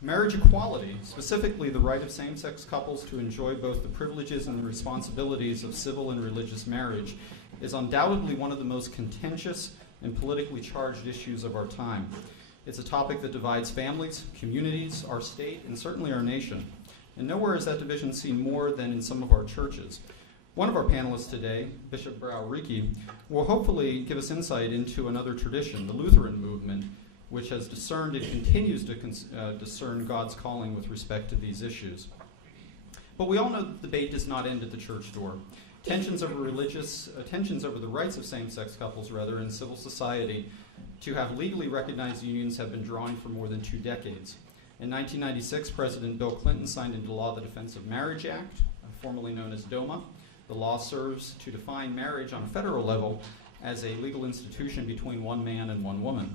Marriage equality, specifically the right of same-sex couples to enjoy both the privileges and the responsibilities of civil and religious marriage, is undoubtedly one of the most contentious and politically charged issues of our time. It's a topic that divides families, communities, our state, and certainly our nation. And nowhere is that division seen more than in some of our churches. One of our panelists today, Bishop baruer-rieke, will hopefully give us insight into another tradition, the Lutheran movement, which has discerned and continues to discern God's calling with respect to these issues. But we all know that the debate does not end at the church door. Tensions over the rights of same-sex couples, in civil society to have legally recognized unions have been drawing for more than 2 decades. In 1996, President Bill Clinton signed into law the Defense of Marriage Act, formerly known as DOMA. The law serves to define marriage on a federal level as a legal institution between one man and one woman.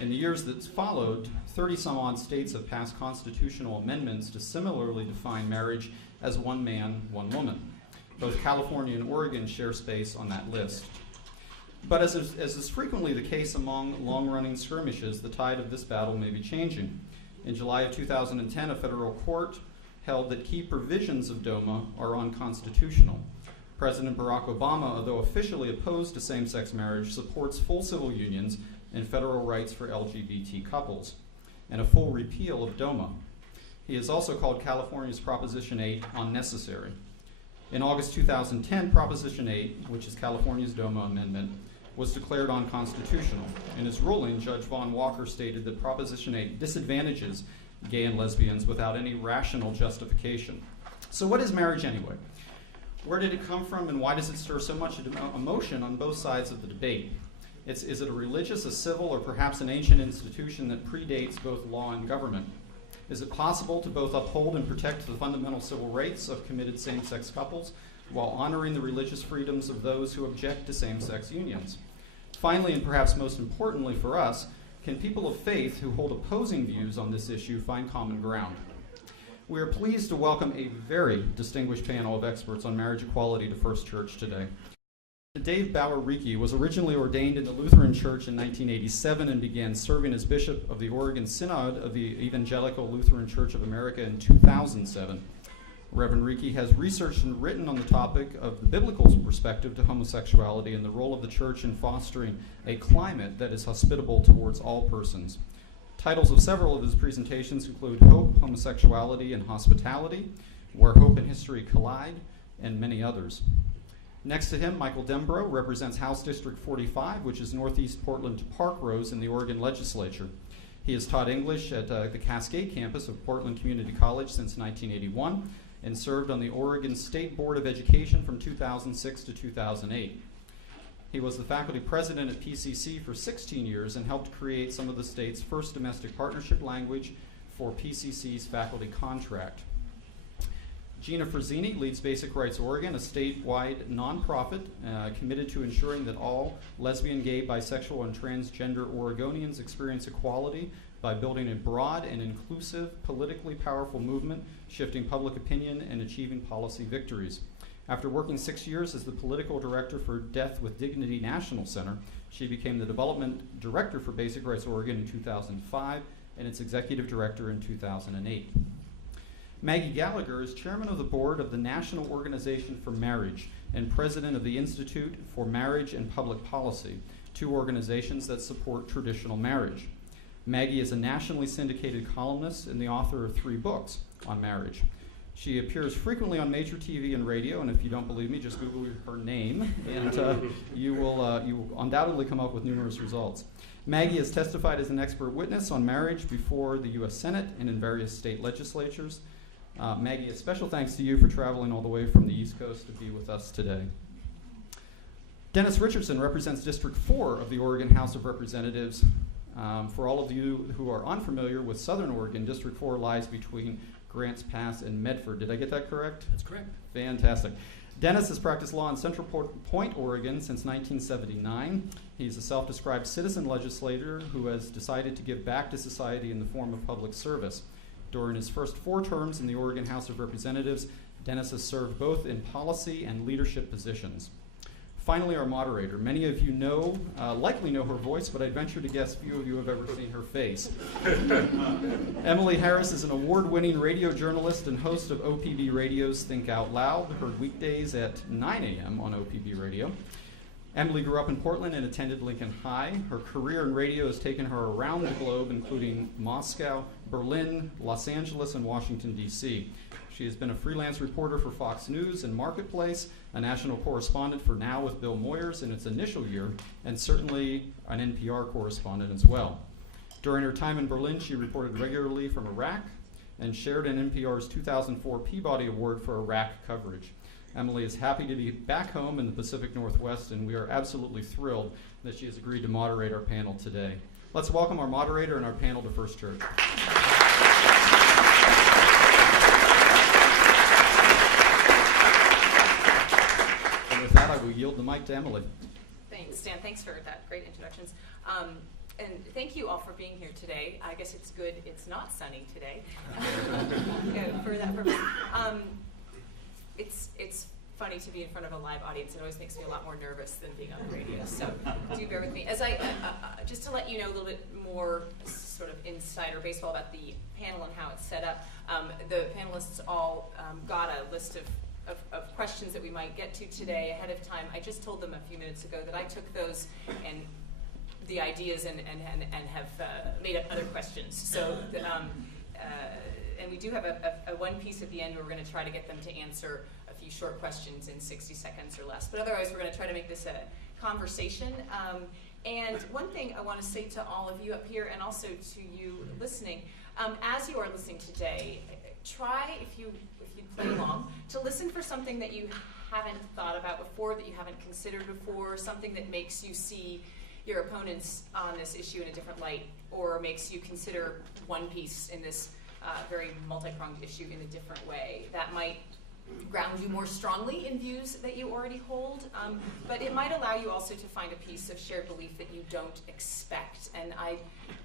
In the years that followed, 30-some-odd states have passed constitutional amendments to similarly define marriage as one man, one woman. Both California and Oregon share space on that list. But as is frequently the case among long-running skirmishes, the tide of this battle may be changing. In July of 2010, a federal court held that key provisions of DOMA are unconstitutional. President Barack Obama, although officially opposed to same-sex marriage, supports full civil unions and federal rights for LGBT couples, and a full repeal of DOMA. He has also called California's Proposition 8 unnecessary. In August 2010, Proposition 8, which is California's DOMA amendment, was declared unconstitutional. In his ruling, Judge Vaughn Walker stated that Proposition 8 disadvantages gay and lesbians without any rational justification. So what is marriage anyway? Where did it come from, and why does it stir so much emotion on both sides of the debate? Is it a religious, a civil, or perhaps an ancient institution that predates both law and government? Is it possible to both uphold and protect the fundamental civil rights of committed same-sex couples while honoring the religious freedoms of those who object to same-sex unions? Finally, and perhaps most importantly for us, can people of faith who hold opposing views on this issue find common ground? We are pleased to welcome a very distinguished panel of experts on marriage equality to First Church today. Dave baruer-rieke was originally ordained in the Lutheran Church in 1987 and began serving as Bishop of the Oregon Synod of the Evangelical Lutheran Church of America in 2007. Reverend Rieke has researched and written on the topic of the biblical perspective to homosexuality and the role of the church in fostering a climate that is hospitable towards all persons. Titles of several of his presentations include Hope, Homosexuality, and Hospitality, Where Hope and History Collide, and many others. Next to him, Michael Dembro represents House District 45, which is Northeast Portland to Park Rose in the Oregon Legislature. He has taught English at the Cascade campus of Portland Community College since 1981 and served on the Oregon State Board of Education from 2006 to 2008. He was the faculty president at PCC for 16 years and helped create some of the state's first domestic partnership language for PCC's faculty contract. Gina Frazzini leads Basic Rights Oregon, a statewide nonprofit committed to ensuring that all lesbian, gay, bisexual, and transgender Oregonians experience equality by building a broad and inclusive, politically powerful movement, shifting public opinion, and achieving policy victories. After working 6 years as the political director for Death with Dignity National Center, she became the development director for Basic Rights Oregon in 2005 and its executive director in 2008. Maggie Gallagher is chairman of the board of the National Organization for Marriage and president of the Institute for Marriage and Public Policy, 2 organizations that support traditional marriage. Maggie is a nationally syndicated columnist and the author of 3 books on marriage. She appears frequently on major TV and radio, and if you don't believe me, just Google her name, and you will undoubtedly come up with numerous results. Maggie has testified as an expert witness on marriage before the U.S. Senate and in various state legislatures. Maggie, a special thanks to you for traveling all the way from the East Coast to be with us today. Dennis Richardson represents District 4 of the Oregon House of Representatives. For all of you who are unfamiliar with Southern Oregon, District 4 lies between Grants Pass and Medford. Did I get that correct? That's correct. Fantastic. Dennis has practiced law in Central Point, Oregon since 1979. He's a self-described citizen legislator who has decided to give back to society in the form of public service. During his first 4 terms in the Oregon House of Representatives, Dennis has served both in policy and leadership positions. Finally, our moderator. Many of you know, likely know her voice, but I'd venture to guess few of you have ever seen her face. Emily Harris is an award-winning radio journalist and host of OPB Radio's Think Out Loud, heard weekdays at 9 a.m. on OPB Radio. Emily grew up in Portland and attended Lincoln High. Her career in radio has taken her around the globe, including Moscow, Berlin, Los Angeles, and Washington, D.C. She has been a freelance reporter for Fox News and Marketplace, a national correspondent for Now with Bill Moyers in its initial year, and certainly an NPR correspondent as well. During her time in Berlin, she reported regularly from Iraq and shared in NPR's 2004 Peabody Award for Iraq coverage. Emily is happy to be back home in the Pacific Northwest, and we are absolutely thrilled that she has agreed to moderate our panel today. Let's welcome our moderator and our panel to First Church. With that, I will yield the mic to Emily. Thanks, Dan. Thanks for that great introductions. And thank you all for being here today. I guess it's good it's not sunny today for that purpose. It's funny to be in front of a live audience. It always makes me a lot more nervous than being on the radio, so do bear with me. As I just to let you know a little bit more sort of insider baseball about the panel and how it's set up, the panelists all got a list of questions that we might get to today ahead of time. I just told them a few minutes ago that I took those and the ideas and have made up other questions. So, and we do have a one piece at the end where we're going to try to get them to answer a few short questions in 60 seconds or less. But otherwise, we're going to try to make this a conversation. And one thing I want to say to all of you up here and also to you listening, as you are listening today, try, if you play along, to listen for something that you haven't thought about before, that you haven't considered before, something that makes you see your opponents on this issue in a different light, or makes you consider one piece in this very multi-pronged issue in a different way. That might ground you more strongly in views that you already hold, but it might allow you also to find a piece of shared belief that you don't expect. And I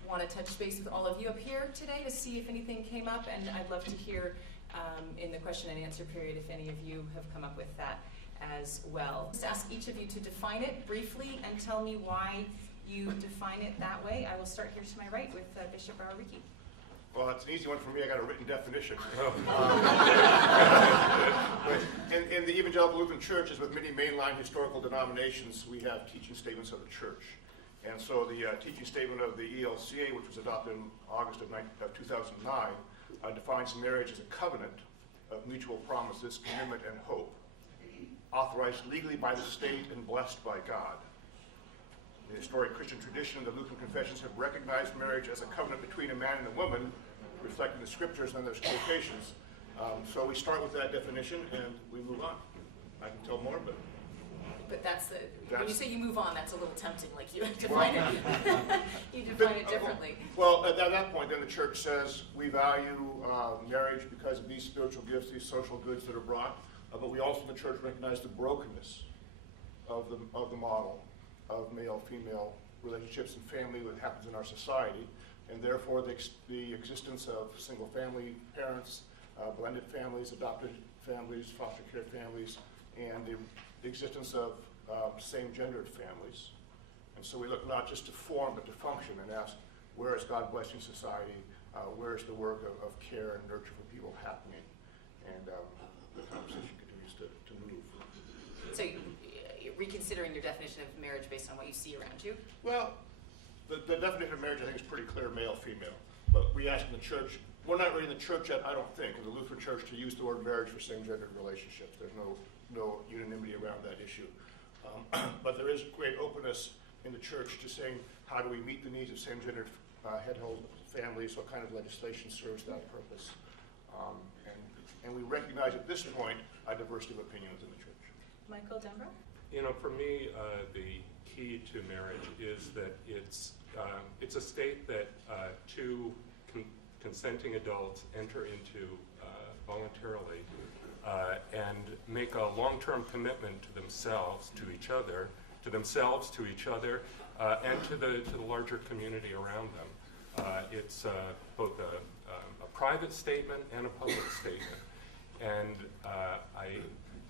want to touch base with all of you up here today to see if anything came up, and I'd love to hear in the question and answer period if any of you have come up with that as well. Just ask each of you to define it briefly and tell me why you define it that way. I will start here to my right with Bishop baruer-rieke. Well, it's an easy one for me. I got a written definition. In the Evangelical Lutheran Church, as with many mainline historical denominations, we have teaching statements of the church. And so the teaching statement of the ELCA, which was adopted in August of 2009, defines marriage as a covenant of mutual promises, commitment, and hope, authorized legally by the state and blessed by God. The historic Christian tradition and the Lutheran confessions have recognized marriage as a covenant between a man and a woman, reflecting the scriptures and there's quotations. So we start with that definition and we move on. I can tell more, but when you say you move on, that's a little tempting. Like you define it, you define it differently. Well, at that point, then the church says we value marriage because of these spiritual gifts, these social goods that are brought, but we also in the church recognize the brokenness of the model of male-female relationships and family that happens in our society, and therefore the existence of single-family parents, blended families, adopted families, foster care families, and the existence of same-gendered families. And so we look not just to form, but to function and ask, where is God blessing society? Where is the work of care and nurture for people happening? And the conversation continues to move. So you're reconsidering your definition of marriage based on what you see around you? Well, the definition of marriage, I think, is pretty clear, male-female. But we ask in the church, we're not really in the church yet, I don't think, in the Lutheran Church, to use the word marriage for same-gendered relationships. There's no unanimity around that issue. But there is great openness in the church to saying, how do we meet the needs of same-gendered head-held families? What kind of legislation serves that purpose? And we recognize at this point a diversity of opinions in the church. Michael Denbrough? You know, for me, the key to marriage is that it's a state that two consenting adults enter into voluntarily and make a long-term commitment to themselves, to each other, and to the larger community around them. It's both a private statement and a public statement. And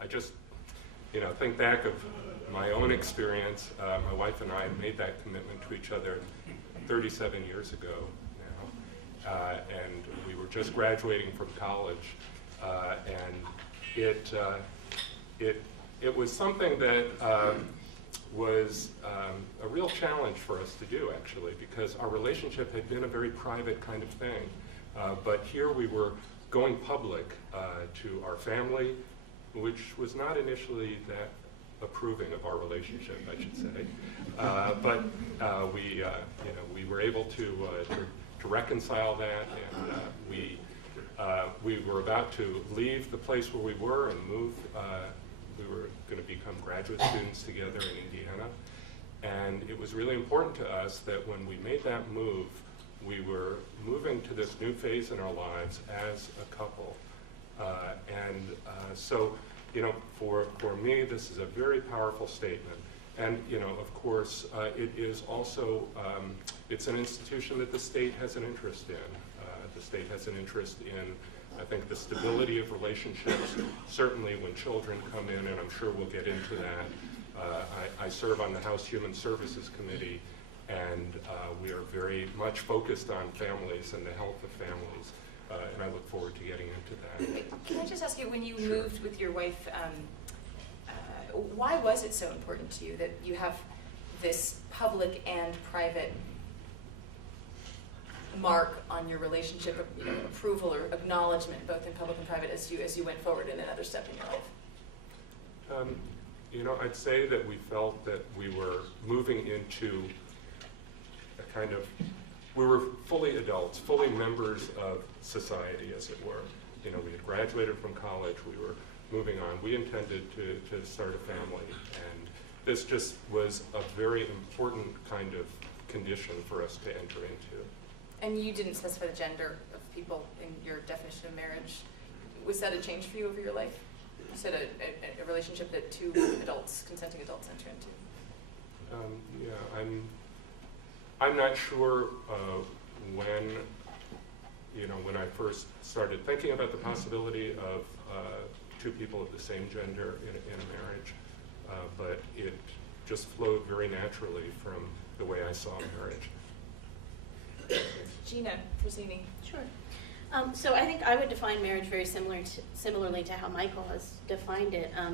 I just think back of my own experience. My wife and I made that commitment to each other 37 years ago now, and we were just graduating from college, and it was something that was a real challenge for us to do, actually, because our relationship had been a very private kind of thing. But here we were going public to our family, which was not initially that approving of our relationship, I should say. But we were able to reconcile that, and we were about to leave the place where we were and move. We were going to become graduate students together in Indiana. And it was really important to us that when we made that move, we were moving to this new phase in our lives as a couple. So, for me, this is a very powerful statement. And, of course, it is also, it's an institution that the state has an interest in. The state has an interest in, I think, the stability of relationships, certainly when children come in, and I'm sure we'll get into that. I serve on the House Human Services Committee, and we are very much focused on families and the health of families, and I look forward to getting into that. Can I just ask you, when you moved with your wife, why was it so important to you that you have this public and private mark on your relationship, approval or acknowledgement, both in public and private, as you went forward in another step in your life? I'd say that we felt that we were moving into a kind of, we were fully adults, fully members of society, as it were. We had graduated from college, we were moving on. We intended to start a family, and this just was a very important kind of condition for us to enter into. And you didn't specify the gender of people in your definition of marriage. Was that a change for you over your life? You said a relationship that two adults, consenting adults, enter into. Yeah, I'm not sure when I first started thinking about the possibility of two people of the same gender in a marriage, but it just flowed very naturally from the way I saw marriage. Gina Frazzini. Sure. So I think I would define marriage very similarly to how Michael has defined it. I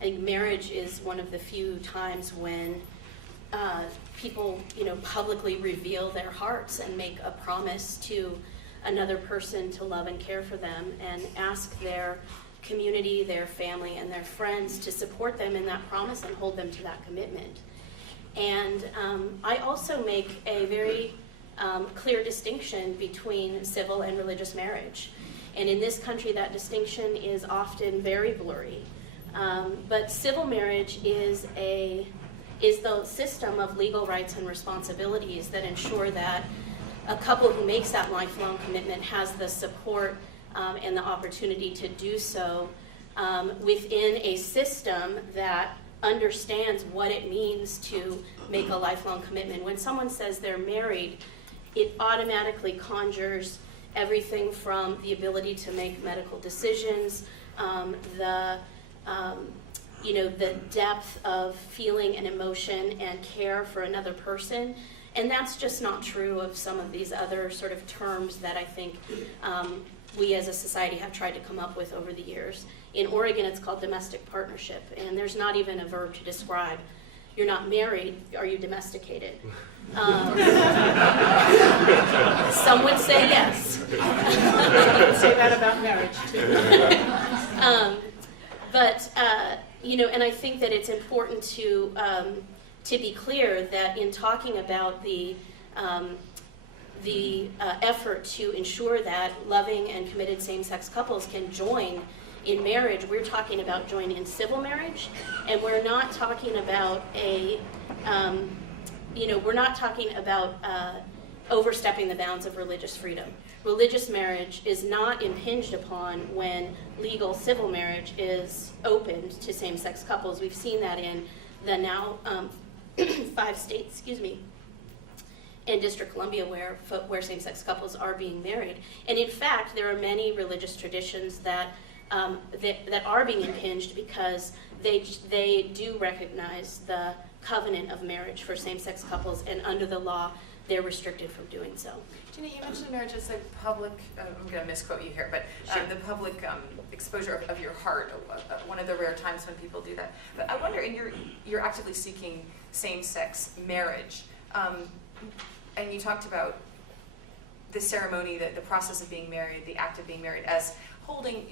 think marriage is one of the few times when people, publicly reveal their hearts and make a promise to another person to love and care for them, and ask their community, their family, and their friends to support them in that promise and hold them to that commitment. And I also make a very clear distinction between civil and religious marriage. And in this country, that distinction is often very blurry. But civil marriage is the system of legal rights and responsibilities that ensure that a couple who makes that lifelong commitment has the support and the opportunity to do so within a system that understands what it means to make a lifelong commitment. When someone says they're married, it automatically conjures everything from the ability to make medical decisions, the depth of feeling and emotion and care for another person. And that's just not true of some of these other sort of terms that I think we as a society have tried to come up with over the years. In Oregon, it's called domestic partnership, and there's not even a verb to describe. You're not married, are you domesticated? Some would say yes. I would say that about marriage, too. And I think that it's important to be clear that in talking about the effort to ensure that loving and committed same-sex couples can join in marriage, we're talking about joining in civil marriage, and we're not talking about overstepping the bounds of religious freedom. Religious marriage is not impinged upon when legal civil marriage is opened to same-sex couples. We've seen that in the now 5 states, and District of Columbia where same-sex couples are being married. And in fact, there are many religious traditions that that are being impinged because they do recognize the covenant of marriage for same-sex couples, and under the law, they're restricted from doing so. Gina, you mentioned marriage as a public, I'm going to misquote you here, but Sure. the public exposure of your heart, one of the rare times when people do that. But I wonder, you're actively seeking same-sex marriage, and you talked about the ceremony, the process of being married, the act of being married, as holding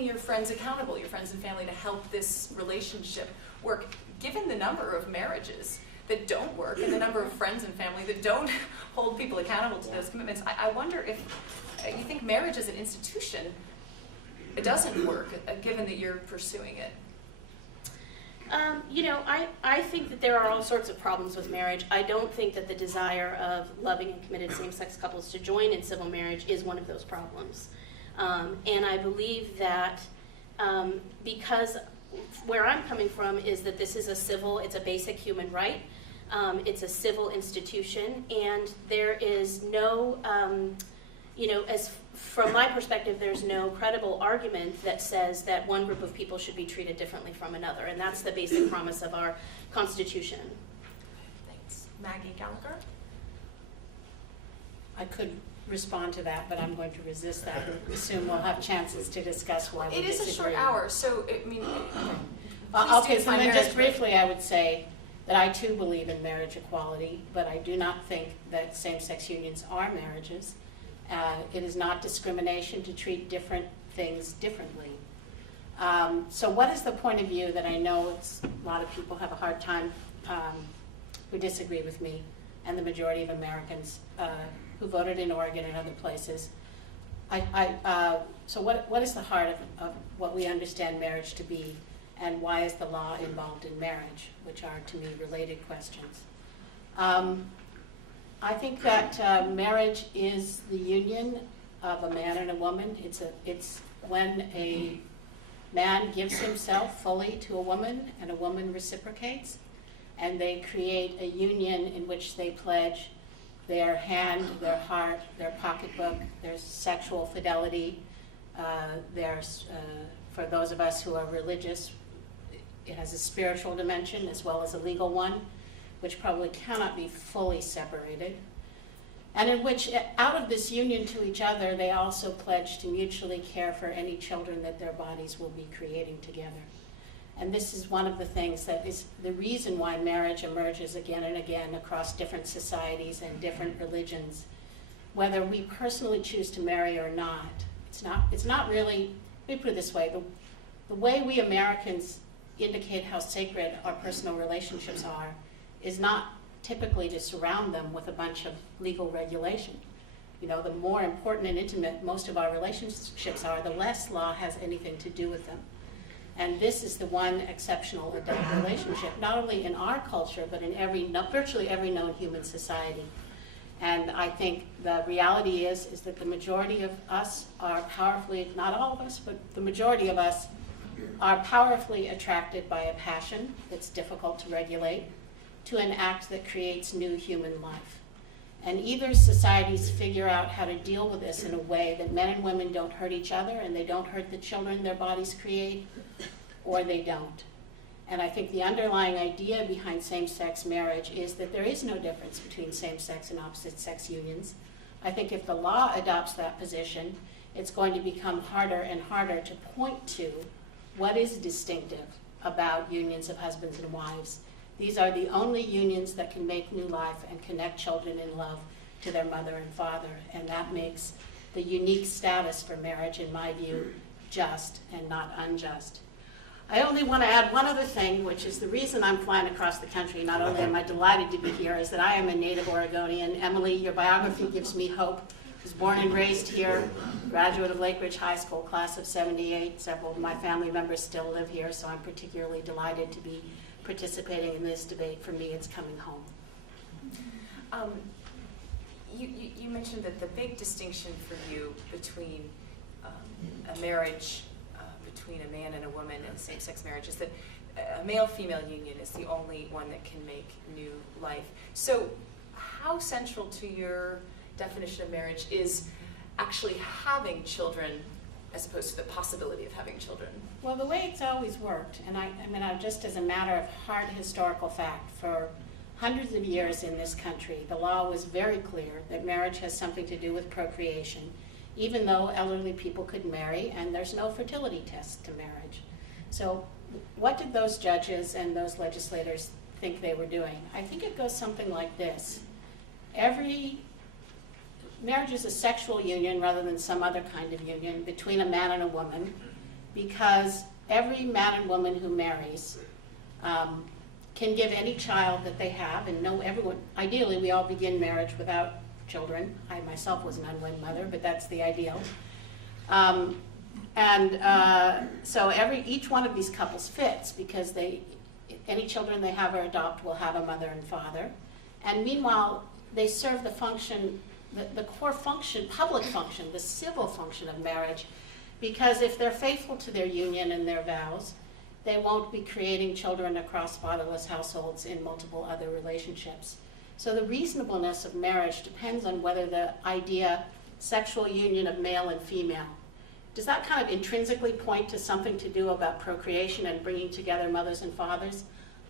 your friends accountable, your friends and family, to help this relationship work. Given the number of marriages that don't work and the number of friends and family that don't hold people accountable to those commitments, I wonder if you think marriage as an institution, it doesn't work, given that you're pursuing it. I think that there are all sorts of problems with marriage. I don't think that the desire of loving and committed same-sex couples to join in civil marriage is one of those problems. And I believe that because where I'm coming from is that this is it's a basic human right. It's a civil institution, and there is no, as from my perspective, there's no credible argument that says that one group of people should be treated differently from another, and that's the basic promise of our Constitution. Thanks. Maggie Gallagher? I could respond to that, but I'm going to resist that and assume we'll have chances to discuss why we It is disagree. a short hour, so, I mean, Okay, so define then marriage, just briefly, I would say that I too believe in marriage equality, but I do not think that same-sex unions are marriages. It is not discrimination to treat different things differently. So what is the point of view that I know a lot of people have a hard time who disagree with me, and the majority of Americans who voted in Oregon and other places? So what is the heart of what we understand marriage to be, and why is the law involved in marriage, which are, to me, related questions. I think that marriage is the union of a man and a woman. It's when a man gives himself fully to a woman and a woman reciprocates, and they create a union in which they pledge their hand, their heart, their pocketbook, their sexual fidelity. There's, for those of us who are religious, it has a spiritual dimension as well as a legal one, which probably cannot be fully separated. And in which, out of this union to each other, they also pledge to mutually care for any children that their bodies will be creating together. And this is one of the things that is the reason why marriage emerges again and again across different societies and different religions. Whether we personally choose to marry or not, it's not really, let me put it this way, the way we Americans indicate how sacred our personal relationships are is not typically to surround them with a bunch of legal regulation. The more important and intimate most of our relationships are, the less law has anything to do with them. And this is the one exceptional adult relationship, not only in our culture, but in virtually every known human society. And I think the reality is that the majority of us are powerfully, not all of us, but the majority of us are powerfully attracted by a passion that's difficult to regulate to an act that creates new human life. And either societies figure out how to deal with this in a way that men and women don't hurt each other and they don't hurt the children their bodies create, or they don't. And I think the underlying idea behind same-sex marriage is that there is no difference between same-sex and opposite-sex unions. I think if the law adopts that position, it's going to become harder and harder to point to what is distinctive about unions of husbands and wives. These are the only unions that can make new life and connect children in love to their mother and father, and that makes the unique status for marriage, in my view, just and not unjust. I only want to add one other thing, which is the reason I'm flying across the country. Not only am I delighted to be here, is that I am a native Oregonian. Emily, your biography gives me hope. I was born and raised here, graduate of Lake Ridge High School, class of '78. Several of my family members still live here, so I'm particularly delighted to be participating in this debate. For me, it's coming home. You mentioned that the big distinction for you between a marriage between a man and a woman and same-sex marriage is that a male-female union is the only one that can make new life. So how central to your definition of marriage is actually having children as opposed to the possibility of having children? Well, the way it's always worked, and I mean, just as a matter of hard historical fact, for hundreds of years in this country, the law was very clear that marriage has something to do with procreation, even though elderly people could marry, and there's no fertility test to marriage. So what did those judges and those legislators think they were doing? I think it goes something like this. Marriage is a sexual union rather than some other kind of union between a man and a woman, because every man and woman who marries can give any child that they have, and ideally we all begin marriage without children. I myself was an unwed mother, but that's the ideal. So each one of these couples fits, because any children they have or adopt will have a mother and father. And meanwhile, they serve the function, the core function, public function, the civil function of marriage, because if they're faithful to their union and their vows, they won't be creating children across fatherless households in multiple other relationships. So the reasonableness of marriage depends on whether the idea, sexual union of male and female, does that kind of intrinsically point to something to do about procreation and bringing together mothers and fathers?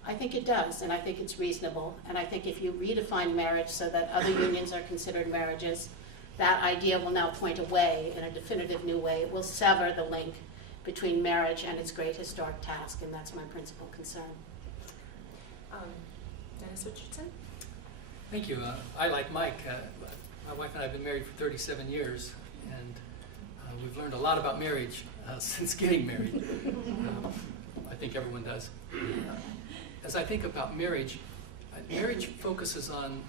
I think it does, and I think it's reasonable. And I think if you redefine marriage so that other unions are considered marriages, that idea will now point away in a definitive new way. It will sever the link between marriage and its great historic task, and that's my principal concern. Dennis Richardson? Thank you. I, like Mike, my wife and I have been married for 37 years, and we've learned a lot about marriage since getting married. I think everyone does. As I think about marriage, marriage focuses on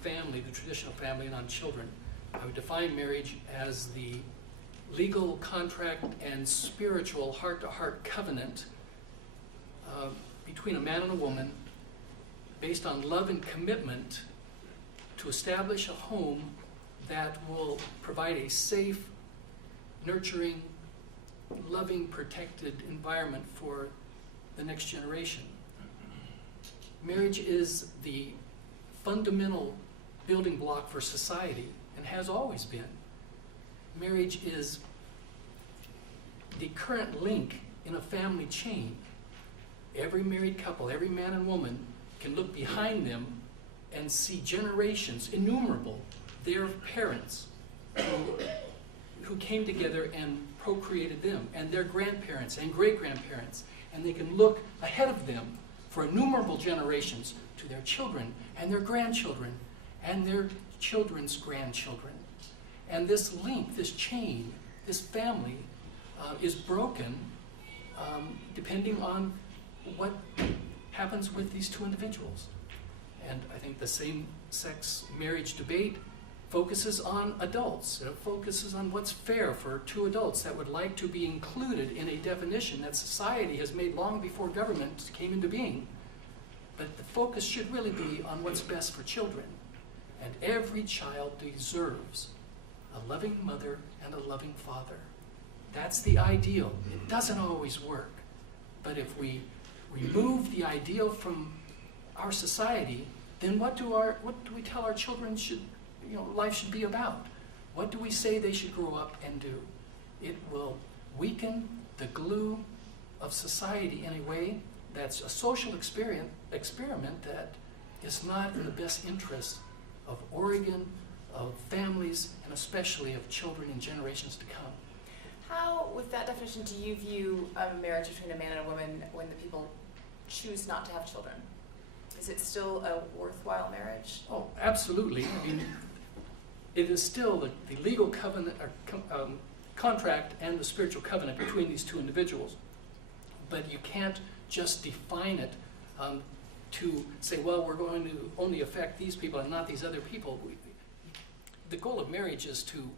family, the traditional family, and on children. I would define marriage as the legal contract and spiritual heart-to-heart covenant between a man and a woman based on love and commitment to establish a home that will provide a safe, nurturing, loving, protected environment for the next generation. Marriage is the fundamental building block for society and has always been. Marriage is the current link in a family chain. Every married couple, every man and woman can look behind them and see generations, innumerable, their parents who came together and procreated them, and their grandparents and great-grandparents, and they can look ahead of them for innumerable generations to their children and their grandchildren and their children's grandchildren. And this link, this chain, this family is broken depending on what happens with these two individuals. And I think the same-sex marriage debate focuses on adults. It focuses on what's fair for two adults that would like to be included in a definition that society has made long before government came into being. But the focus should really be on what's best for children. And every child deserves a loving mother and a loving father. That's the ideal. It doesn't always work. But if we remove the ideal from our society, then what do we tell our children life should be about? What do we say they should grow up and do? It will weaken the glue of society in a way that's a social experiment that is not in the best interest of Oregon, of families, and especially of children in generations to come. How, with that definition, do you view a marriage between a man and a woman when the people choose not to have children? Is it still a worthwhile marriage? Oh, absolutely. I mean, it is still the legal covenant or contract and the spiritual covenant between these two individuals. But you can't just define it to say, well, we're going to only affect these people and not these other people. The goal of marriage is to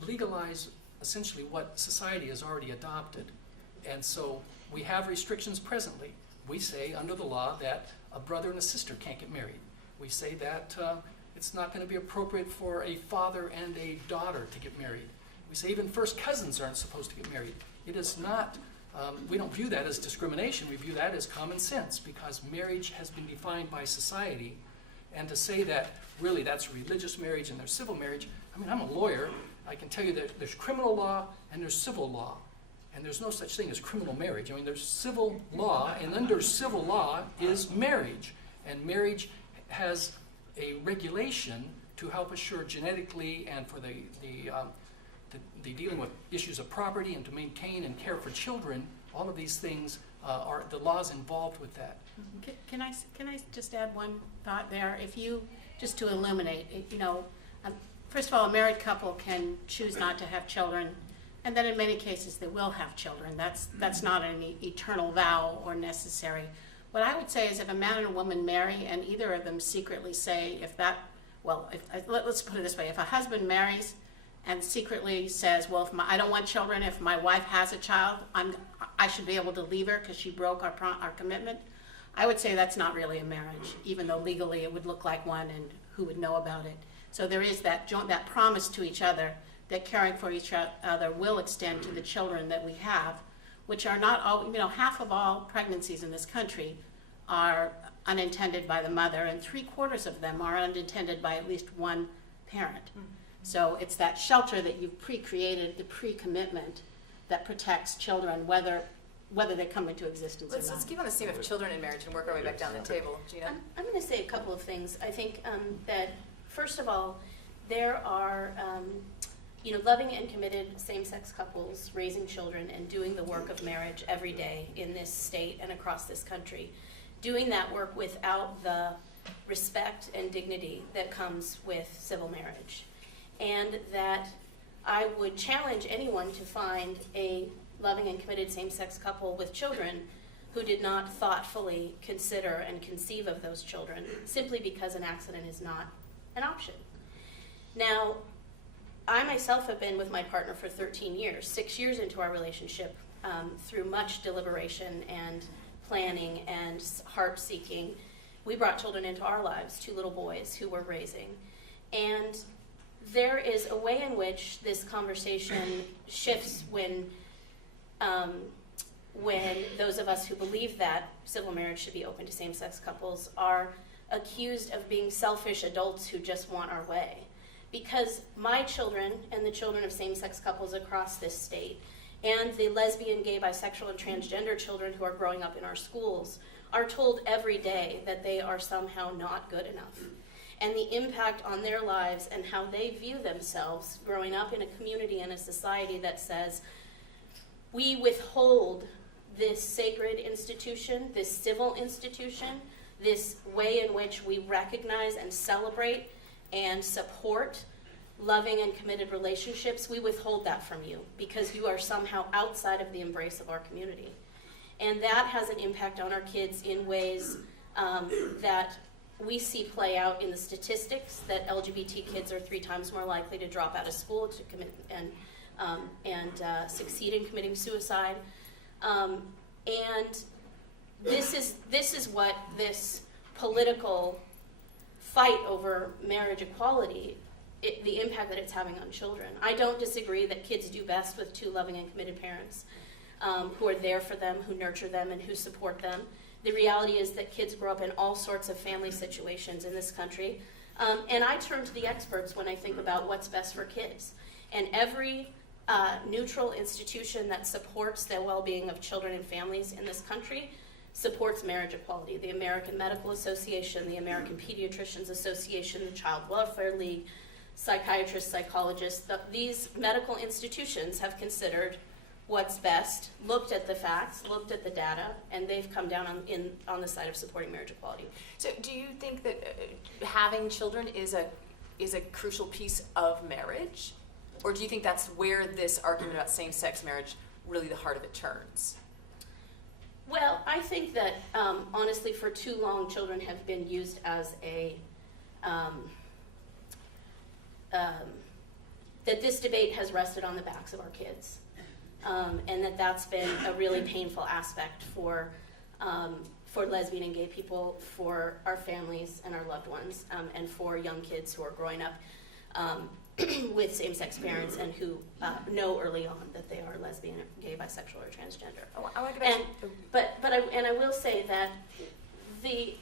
legalize essentially what society has already adopted. And so we have restrictions presently. We say under the law that a brother and a sister can't get married. We say that it's not going to be appropriate for a father and a daughter to get married. We say even first cousins aren't supposed to get married. It is not, we don't view that as discrimination. We view that as common sense because marriage has been defined by society. And to say that really that's religious marriage and there's civil marriage, I mean, I'm a lawyer. I can tell you that there's criminal law and there's civil law. And there's no such thing as criminal marriage. I mean, there's civil law, and under civil law is marriage. And marriage has a regulation to help assure genetically and for the dealing with issues of property and to maintain and care for children. All of these things are the laws involved with that. Can I just add one thought there? If you, just to illuminate, first of all, a married couple can choose not to have children, and then in many cases they will have children. That's not an eternal vow or necessary. What I would say is if a man and a woman marry and either of them secretly say let's put it this way, if a husband marries and secretly says, well, I don't want children, if my wife has a child, I should be able to leave her because she broke our commitment, I would say that's not really a marriage, even though legally it would look like one and who would know about it. So there is that promise to each other that caring for each other will extend to the children that we have, which are not all, half of all pregnancies in this country are unintended by the mother, and 3/4 of them are unintended by at least one parent. Mm-hmm. So it's that shelter that you've pre-created, the pre-commitment, that protects children, whether they come into existence or not. Let's keep on the theme of children in marriage and work our way back down the table. Gina? I'm going to say a couple of things. I think that, first of all, there are loving and committed same-sex couples raising children and doing the work of marriage every day in this state and across this country, doing that work without the respect and dignity that comes with civil marriage. And that I would challenge anyone to find a loving and committed same-sex couple with children who did not thoughtfully consider and conceive of those children simply because an accident is not an option. Now, I myself have been with my partner for 13 years, 6 years into our relationship, through much deliberation and planning and heart-seeking. We brought children into our lives, 2 little boys who we're raising. And there is a way in which this conversation shifts when those of us who believe that civil marriage should be open to same-sex couples are accused of being selfish adults who just want our way. Because my children and the children of same-sex couples across this state and the lesbian, gay, bisexual, and transgender children who are growing up in our schools are told every day that they are somehow not good enough. And the impact on their lives and how they view themselves growing up in a community and a society that says, we withhold this sacred institution, this civil institution, this way in which we recognize and celebrate and support loving and committed relationships, we withhold that from you because you are somehow outside of the embrace of our community. And that has an impact on our kids in ways that we see play out in the statistics, that LGBT kids are 3 times more likely to drop out of school to commit and succeed in committing suicide. And this is what this political fight over marriage equality, the impact that it's having on children. I don't disagree that kids do best with 2 loving and committed parents who are there for them, who nurture them, and who support them. The reality is that kids grow up in all sorts of family situations in this country. And I turn to the experts when I think about what's best for kids. And every neutral institution that supports the well-being of children and families in this country supports marriage equality. The American Medical Association, the American Pediatricians Association, the Child Welfare League, psychiatrists, psychologists, these medical institutions have considered what's best, looked at the facts, looked at the data, and they've come down on the side of supporting marriage equality. So do you think that having children is a crucial piece of marriage? Or do you think that's where this argument about same-sex marriage, really the heart of it turns? Well, I think that, honestly, for too long, children have been used as that this debate has rested on the backs of our kids. And that's been a really painful aspect for lesbian and gay people, for our families and our loved ones, and for young kids who are growing up with same-sex parents and who know early on that they are lesbian, gay, bisexual, or transgender. Oh, I want to go back I will say that the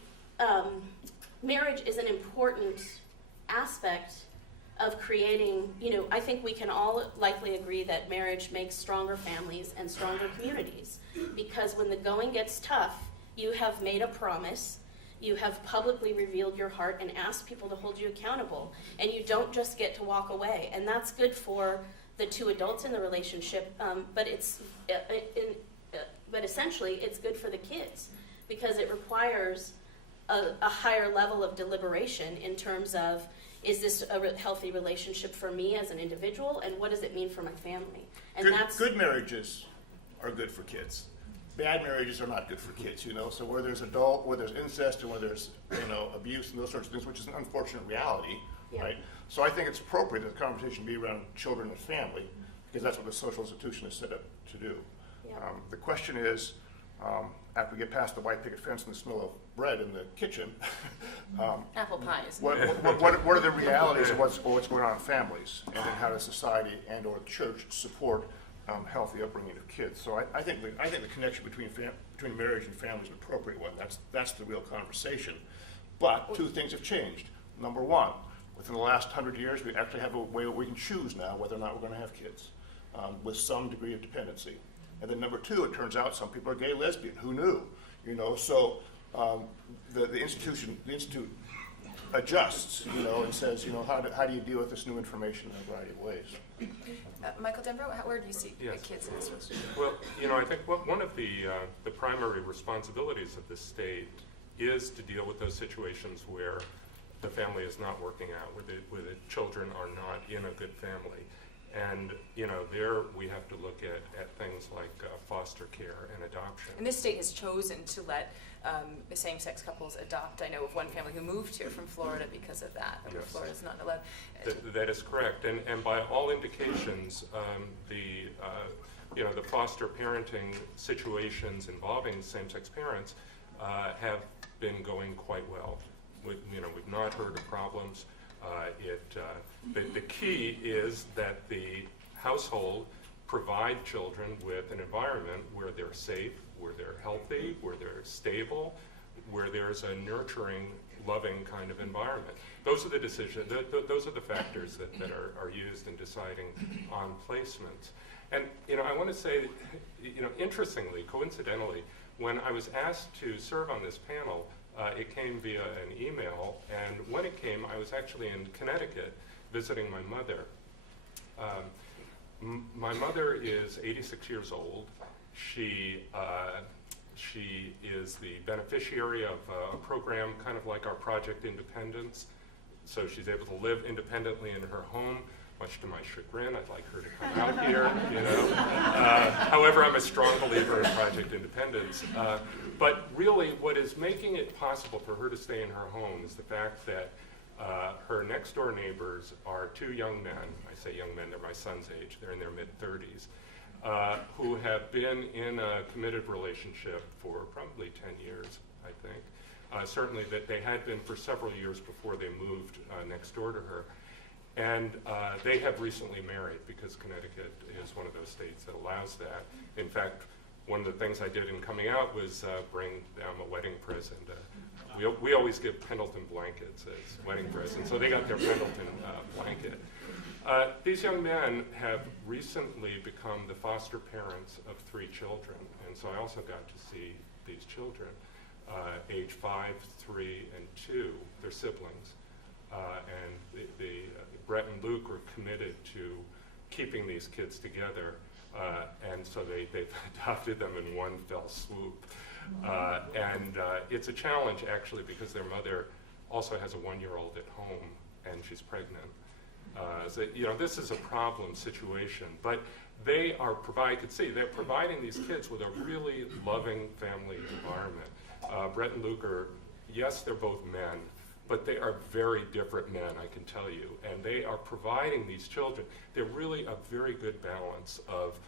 marriage is an important aspect of creating, I think we can all likely agree that marriage makes stronger families and stronger communities. Because when the going gets tough, you have made a promise, you have publicly revealed your heart and asked people to hold you accountable, and you don't just get to walk away. And that's good for the two adults in the relationship, but essentially it's good for the kids, because it requires a higher level of deliberation in terms of, is this a healthy relationship for me as an individual, and what does it mean for my family? And Good marriages are good for kids. Bad marriages are not good for kids, So where there's incest, and where there's, abuse and those sorts of things, which is an unfortunate reality, Yeah. right? So I think it's appropriate that the conversation be around children and family, because that's what the social institution is set up to do. Yeah. The question is, after we get past the white picket fence and the smell of bread in the kitchen, Apple pies. what are the realities of what's going on in families, and then how does society and or the church support healthy upbringing of kids? So I think the connection between marriage and family is an appropriate one. That's the real conversation. But two things have changed. Number one, within the last 100 years, we actually have a way that we can choose now whether or not we're going to have kids, with some degree of dependency. And then number two, it turns out some people are gay, lesbian. Who knew? So the institute adjusts, and says, how do you deal with this new information in a variety of ways? Michael Denver, where do you see Yes. the kids in this relationship? Well, I think one of the primary responsibilities of the state is to deal with those situations where the family is not working out, where the children are not in a good family. And, there we have to look at things like foster care and adoption. And this state has chosen to let same-sex couples adopt. I know of one family who moved here from Florida because of that. Yes. Florida's not allowed. That is correct. And by all indications, the foster parenting situations involving same-sex parents have been going quite well. We've not heard of problems. The key is that the household provide children with an environment where they're safe, where they're healthy, where they're stable, where there's a nurturing, loving kind of environment. Those are the decisions. Those are the factors that are used in deciding on placements. And I want to say, interestingly, coincidentally, when I was asked to serve on this panel, it came via an email, and when it came, I was actually in Connecticut visiting my mother. My mother is 86 years old. She is the beneficiary of a program kind of like our Project Independence. So she's able to live independently in her home. Much to my chagrin, I'd like her to come out here, However, I'm a strong believer in Project Independence. But really, what is making it possible for her to stay in her home is the fact that her next door neighbors are two young men. I say young men, they're my son's age. They're in their mid-30s, who have been in a committed relationship for probably 10 years, I think. Certainly that they had been for several years before they moved next door to her. And they have recently married, because Connecticut is one of those states that allows that. In fact, one of the things I did in coming out was bring them a wedding present. We always give Pendleton blankets as wedding presents, so they got their Pendleton blanket. These young men have recently become the foster parents of 3 children, and so I also got to see these children, age 5, 3, and 2. They're siblings. And Brett and Luke were committed to keeping these kids together, and so they've adopted them in one fell swoop. And it's a challenge, actually, because their mother also has a 1-year-old at home, and she's pregnant. So, this is a problem situation, but they are they're providing these kids with a really loving family environment. Brett and Luke are, yes, they're both men, but they are very different men, I can tell you, and they are providing these children. They're really a very good balance of,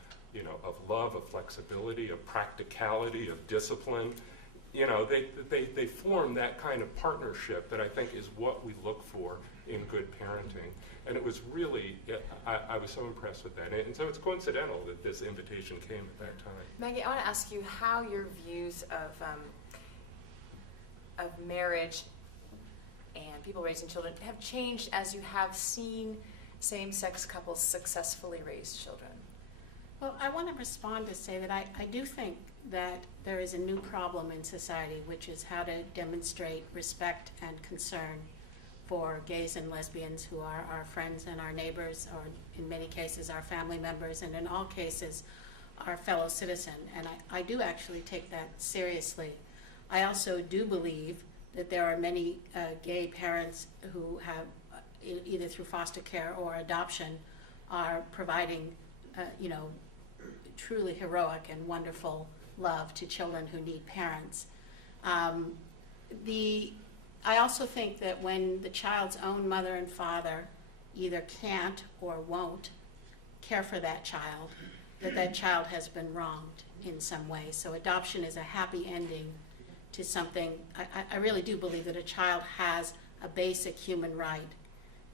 of love, of flexibility, of practicality, of discipline. They form that kind of partnership that I think is what we look for in good parenting. And it was really, I was so impressed with that. And so it's coincidental that this invitation came at that time. Maggie, I want to ask you how your views of marriage and people raising children have changed as you have seen same-sex couples successfully raise children? Well, I want to respond to say that I do think that there is a new problem in society, which is how to demonstrate respect and concern for gays and lesbians who are our friends and our neighbors, or in many cases our family members, and in all cases our fellow citizen. And I do actually take that seriously. I also do believe that there are many gay parents who have, either through foster care or adoption, are providing, truly heroic and wonderful love to children who need parents. I also think that when the child's own mother and father either can't or won't care for that child, that child has been wronged in some way. So adoption is a happy ending to something. I really do believe that a child has a basic human right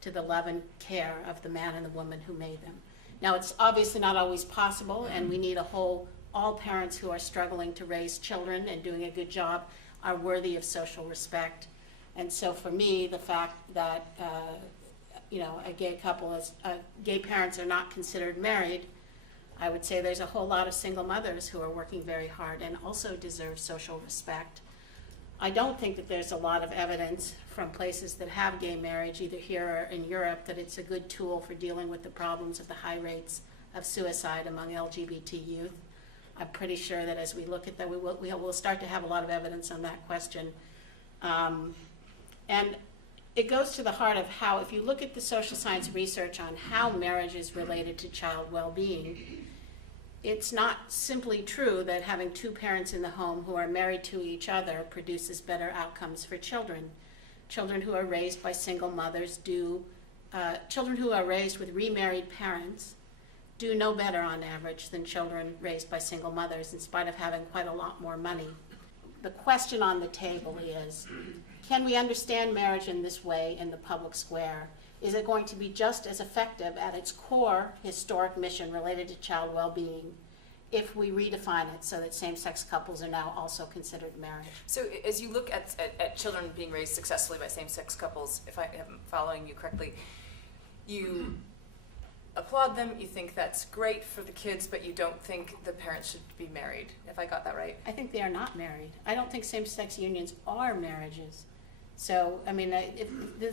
to the love and care of the man and the woman who made them. Now, it's obviously not always possible, and we need all parents who are struggling to raise children and doing a good job are worthy of social respect. And so for me, the fact that, a gay couple gay parents are not considered married, I would say there's a whole lot of single mothers who are working very hard and also deserve social respect. I don't think that there's a lot of evidence from places that have gay marriage, either here or in Europe, that it's a good tool for dealing with the problems of the high rates of suicide among LGBT youth. I'm pretty sure that as we look at that, we'll start to have a lot of evidence on that question. And it goes to the heart of how, if you look at the social science research on how marriage is related to child well-being, it's not simply true that having two parents in the home who are married to each other produces better outcomes for children. Children who are raised by single mothers children who are raised with remarried parents do no better on average than children raised by single mothers, in spite of having quite a lot more money. The question on the table is, can we understand marriage in this way in the public square? Is it going to be just as effective at its core historic mission related to child well-being if we redefine it so that same-sex couples are now also considered marriage? So as you look at children being raised successfully by same-sex couples, if I am following you correctly, you applaud them, you think that's great for the kids, but you don't think the parents should be married, if I got that right? I think they are not married. I don't think same-sex unions are marriages. So, I mean, if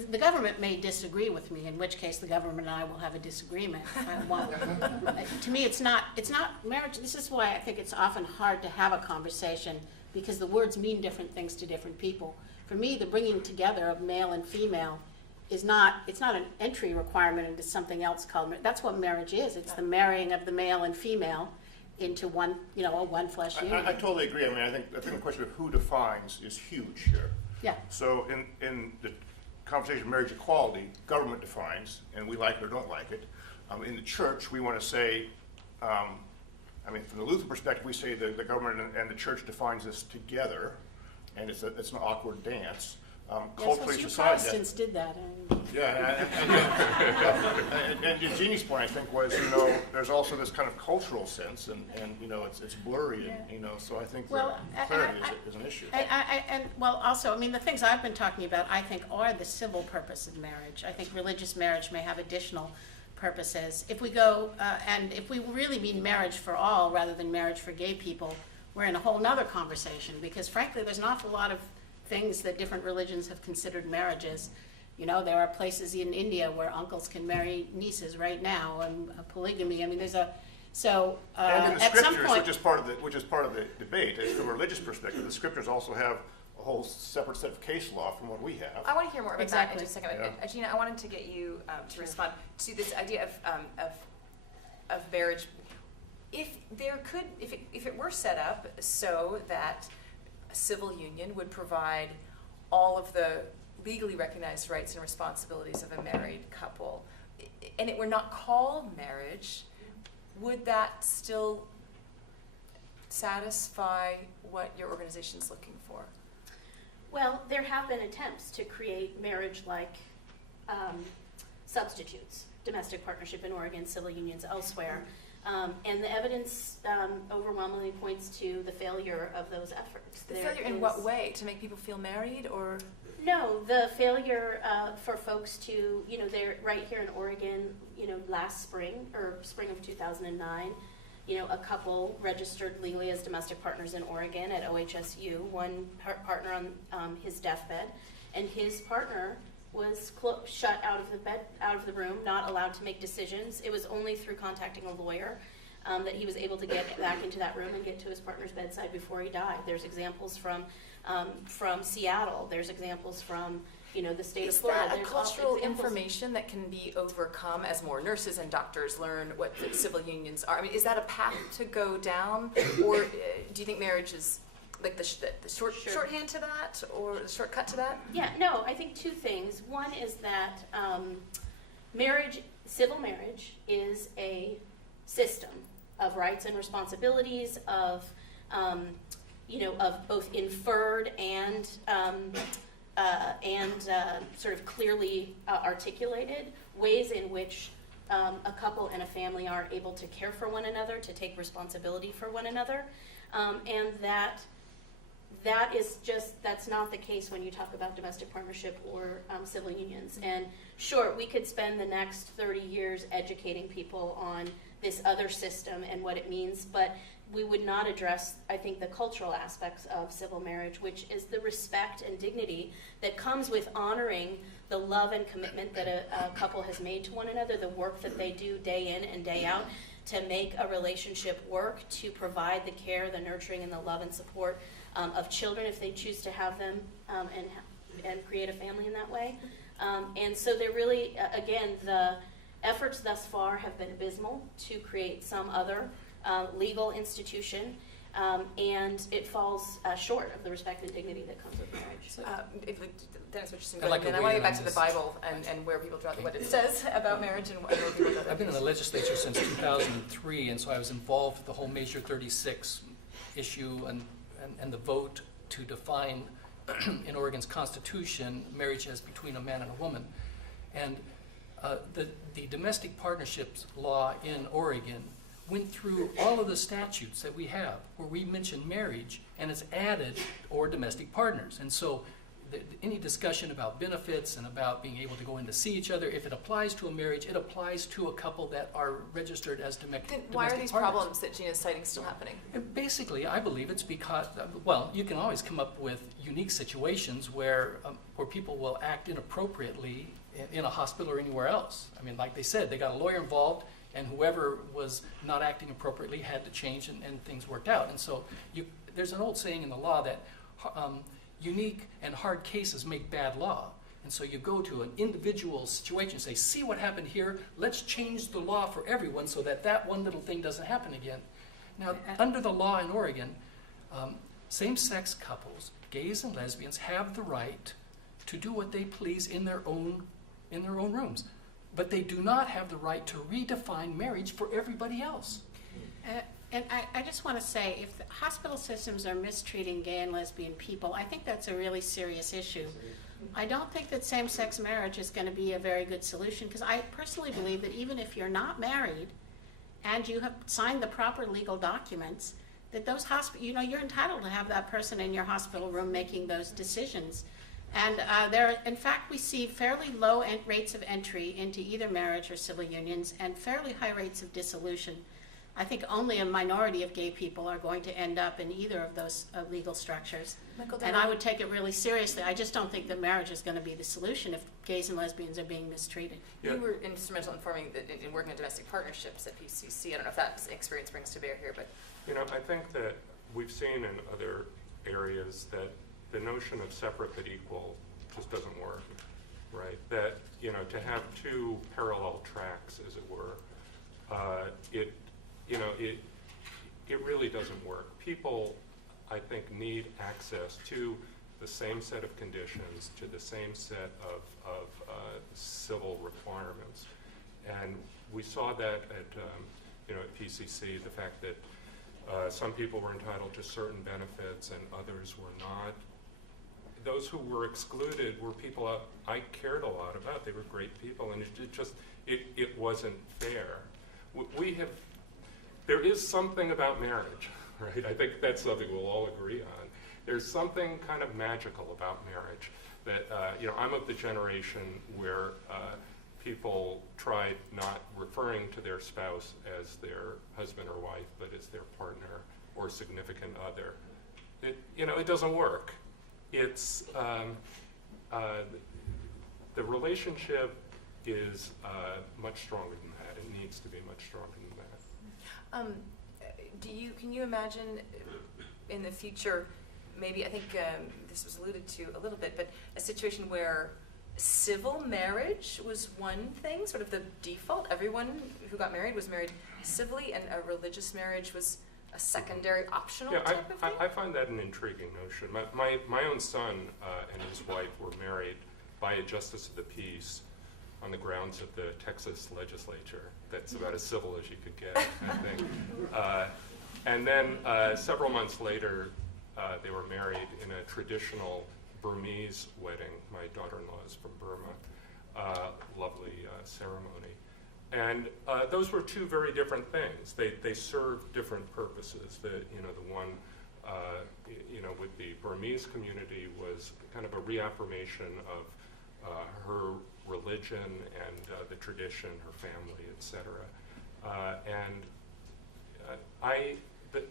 the government may disagree with me, in which case the government and I will have a disagreement. To me, it's not marriage. This is why I think it's often hard to have a conversation, because the words mean different things to different people. For me, the bringing together of male and female it's not an entry requirement into something else called marriage. That's what marriage is. It's the marrying of the male and female into one, a one flesh union. I totally agree. I mean, I think the question of who defines is huge here. Yeah. So in the conversation of marriage equality, government defines, and we like it or don't like it. In the church, we want to say, from the Lutheran perspective, we say that the government and the church defines this together, and it's an awkward dance. Culturally, you society. Protestants did that. Yeah, and Jeannie's point, I think, was, there's also this kind of cultural sense, and it's blurry, and, so I think clarity is an issue. The things I've been talking about, I think, are the civil purpose of marriage. I think religious marriage may have additional purposes. If we go, and if we really mean marriage for all rather than marriage for gay people, we're in a whole nother conversation, because frankly, there's an awful lot of things that different religions have considered marriages. There are places in India where uncles can marry nieces right now, and polygamy. I mean, there's and in the scriptures, some point, which is part of the debate, is from a religious perspective. The scriptures also have a whole separate set of case law from what we have. I want to hear more about that in just a second. Yeah. Gina, I wanted to get you to respond to this idea of marriage. If it were set up so that a civil union would provide all of the legally recognized rights and responsibilities of a married couple, and it were not called marriage, would that still satisfy what your organization is looking for? Well, there have been attempts to create marriage-like substitutes, domestic partnership in Oregon, civil unions elsewhere. And the evidence overwhelmingly points to the failure of those efforts. The failure in what way? To make people feel married, or? No, the failure for folks to, they're right here in Oregon, last spring, or spring of 2009, a couple registered legally as domestic partners in Oregon at OHSU, one partner on his deathbed, and his partner was shut out of the room, not allowed to make decisions. It was only through contacting a lawyer that he was able to get back into that room and get to his partner's bedside before he died. There's examples from Seattle. There's examples from the state of Florida. Is that a There's cultural examples. information that can be overcome as more nurses and doctors learn what the civil unions are? I mean, is that a path to go down, or do you think marriage is like the shorthand to that, or the shortcut to that? Yeah, no, I think two things. One is that civil marriage is a system of rights and responsibilities, of both inferred and sort of clearly articulated ways in which a couple and a family are able to care for one another, to take responsibility for one another, and that's not the case when you talk about domestic partnership or civil unions. And sure, we could spend the next 30 years educating people on this other system and what it means, but we would not address, I think, the cultural aspects of civil marriage, which is the respect and dignity that comes with honoring the love and commitment that a couple has made to one another, the work that they do day in and day out to make a relationship work, to provide the care, the nurturing, and the love and support of children if they choose to have them, and create a family in that way. And so they're really, again, the efforts thus far have been abysmal to create some other legal institution, and it falls short of the respect and dignity that comes with marriage. Dennis Richardson, I'd like to and I want to weigh get in back on to the this. Bible and where people draw what it says about marriage and where people draw. I've been in the legislature since 2003, and so I was involved with the whole Measure 36 issue and the vote to define in Oregon's Constitution marriage as between a man and a woman. And the domestic partnerships law in Oregon went through all of the statutes that we have where we mention marriage, and it's added or domestic partners. And so any discussion about benefits and about being able to go in to see each other, if it applies to a marriage, it applies to a couple that are registered as domestic partners. Why are these problems that Gina's citing still happening? And basically, I believe it's because, well, you can always come up with unique situations where people will act inappropriately in a hospital or anywhere else. I mean, like they said, they got a lawyer involved, and whoever was not acting appropriately had to change, and things worked out. And so there's an old saying in the law that unique and hard cases make bad law. And so you go to an individual situation and say, see what happened here, let's change the law for everyone so that one little thing doesn't happen again. Now, under the law in Oregon, same-sex couples, gays and lesbians, have the right to do what they please in their own rooms. But they do not have the right to redefine marriage for everybody else. And I just want to say, if the hospital systems are mistreating gay and lesbian people, I think that's a really serious issue. I don't think that same-sex marriage is going to be a very good solution, because I personally believe that even if you're not married and you have signed the proper legal documents, that those you're entitled to have that person in your hospital room making those decisions. And in fact, we see fairly low rates of entry into either marriage or civil unions, and fairly high rates of dissolution. I think only a minority of gay people are going to end up in either of those legal structures. And I would take it really seriously. I just don't think that marriage is going to be the solution if gays and lesbians are being mistreated. Yeah. You were instrumental in forming in working on domestic partnerships at PCC. I don't know if that experience brings to bear here, but I think that we've seen in other areas that the notion of separate but equal just doesn't work, right? That, to have two parallel tracks, as it were, it really doesn't work. People, I think, need access to the same set of conditions, to the same set of civil requirements. And we saw that at PCC, the fact that some people were entitled to certain benefits and others were not. Those who were excluded were people I cared a lot about. They were great people, and it wasn't fair. There is something about marriage, right? I think that's something we'll all agree on. There's something kind of magical about marriage That, I'm of the generation where people tried not referring to their spouse as their husband or wife, but as their partner or significant other. It doesn't work. It's, the relationship is much stronger than that. It needs to be much stronger than that. Can you imagine in the future, maybe, I think this was alluded to a little bit, but a situation where civil marriage was one thing, sort of the default, everyone who got married was married civilly, and a religious marriage was a secondary optional type of thing? I find that an intriguing notion. My own son and his wife were married by a justice of the peace on the grounds of the Texas legislature. That's about as civil as you could get, I think. And then several months later, they were married in a traditional Burmese wedding. My daughter-in-law is from Burma. Lovely ceremony. And those were two very different things. They served different purposes. The one with the Burmese community was kind of a reaffirmation of her religion and the tradition, her family, etc.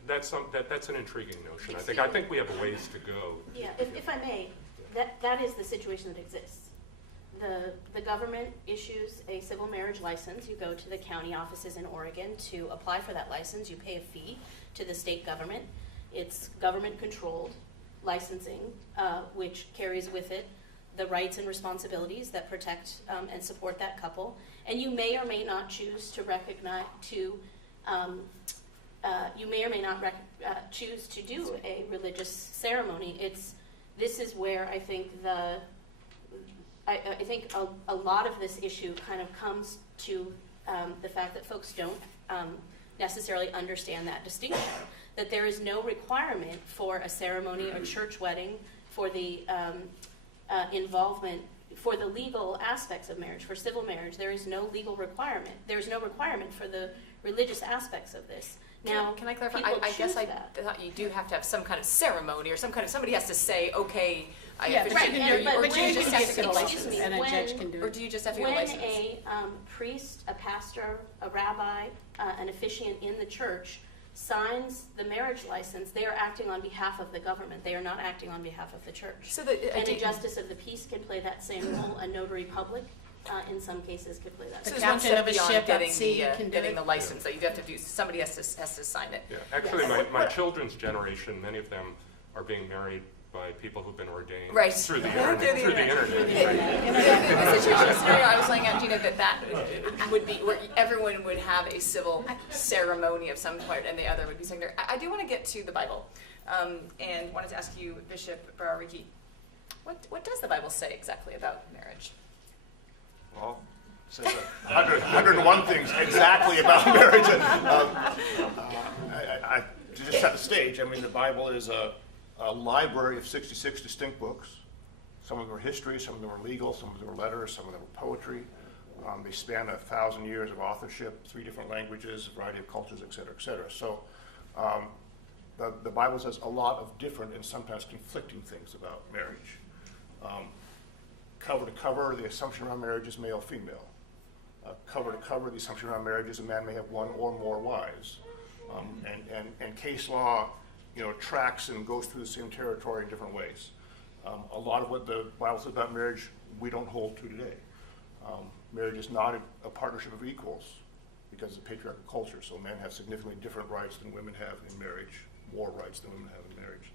That's an intriguing notion. I think we have a ways to go. Yeah, if I may, that is the situation that exists. The government issues a civil marriage license. You go to the county offices in Oregon to apply for that license. You pay a fee to the state government. It's government-controlled licensing, which carries with it the rights and responsibilities that protect and support that couple. And you may or may not choose to recognize choose to do a religious ceremony. This is where I think I think a lot of this issue kind of comes to the fact that folks don't necessarily understand that distinction, that there is no requirement for a ceremony or church wedding for the involvement, for the legal aspects of marriage, for civil marriage. There is no legal requirement. There is no requirement for the religious aspects of this. Now, can I clarify? people I guess choose I that. thought you do have to have some kind of ceremony or somebody has to say, okay, I Yeah, officially, right, or but do you when- just have to get a excuse license? me, And a judge can do Or it. do you just have to get a When license? a priest, a pastor, a rabbi, an officiant in the church signs the marriage license, they are acting on behalf of the government. They are not acting on behalf of the church. So the, And a justice of the peace can play that same role. A notary public, in some cases, could play that The so same role. there's one captain step of a beyond ship at getting sea can do getting it. the license that you have to do. Somebody has to sign it. Yeah, actually, Yes. my children's generation, many of them are being married by people who've been ordained Right. through the Through internet. the Through the internet. internet. The situation scenario I was laying out, Gina, that would be where everyone would have a civil ceremony of some part, and the other would be secondary. I do want to get to the Bible, and wanted to ask you, Bishop baruer-rieke, what does the Bible say exactly about marriage? Well, it says 101 things exactly about marriage. To just set the stage, I mean, the Bible is a library of 66 distinct books. Some of them are history, some of them are legal, some of them are letters, some of them are poetry. They span 1,000 years of authorship, 3 different languages, a variety of cultures, et cetera, et cetera. So the Bible says a lot of different and sometimes conflicting things about marriage. Cover to cover, the assumption around marriage is male-female. Cover to cover, the assumption around marriage is a man may have one or more wives. And case law, tracks and goes through the same territory in different ways. A lot of what the Bible says about marriage, we don't hold to today. Marriage is not a partnership of equals because of patriarchal culture. So men have significantly different rights than women have in marriage, more rights than women have in marriage.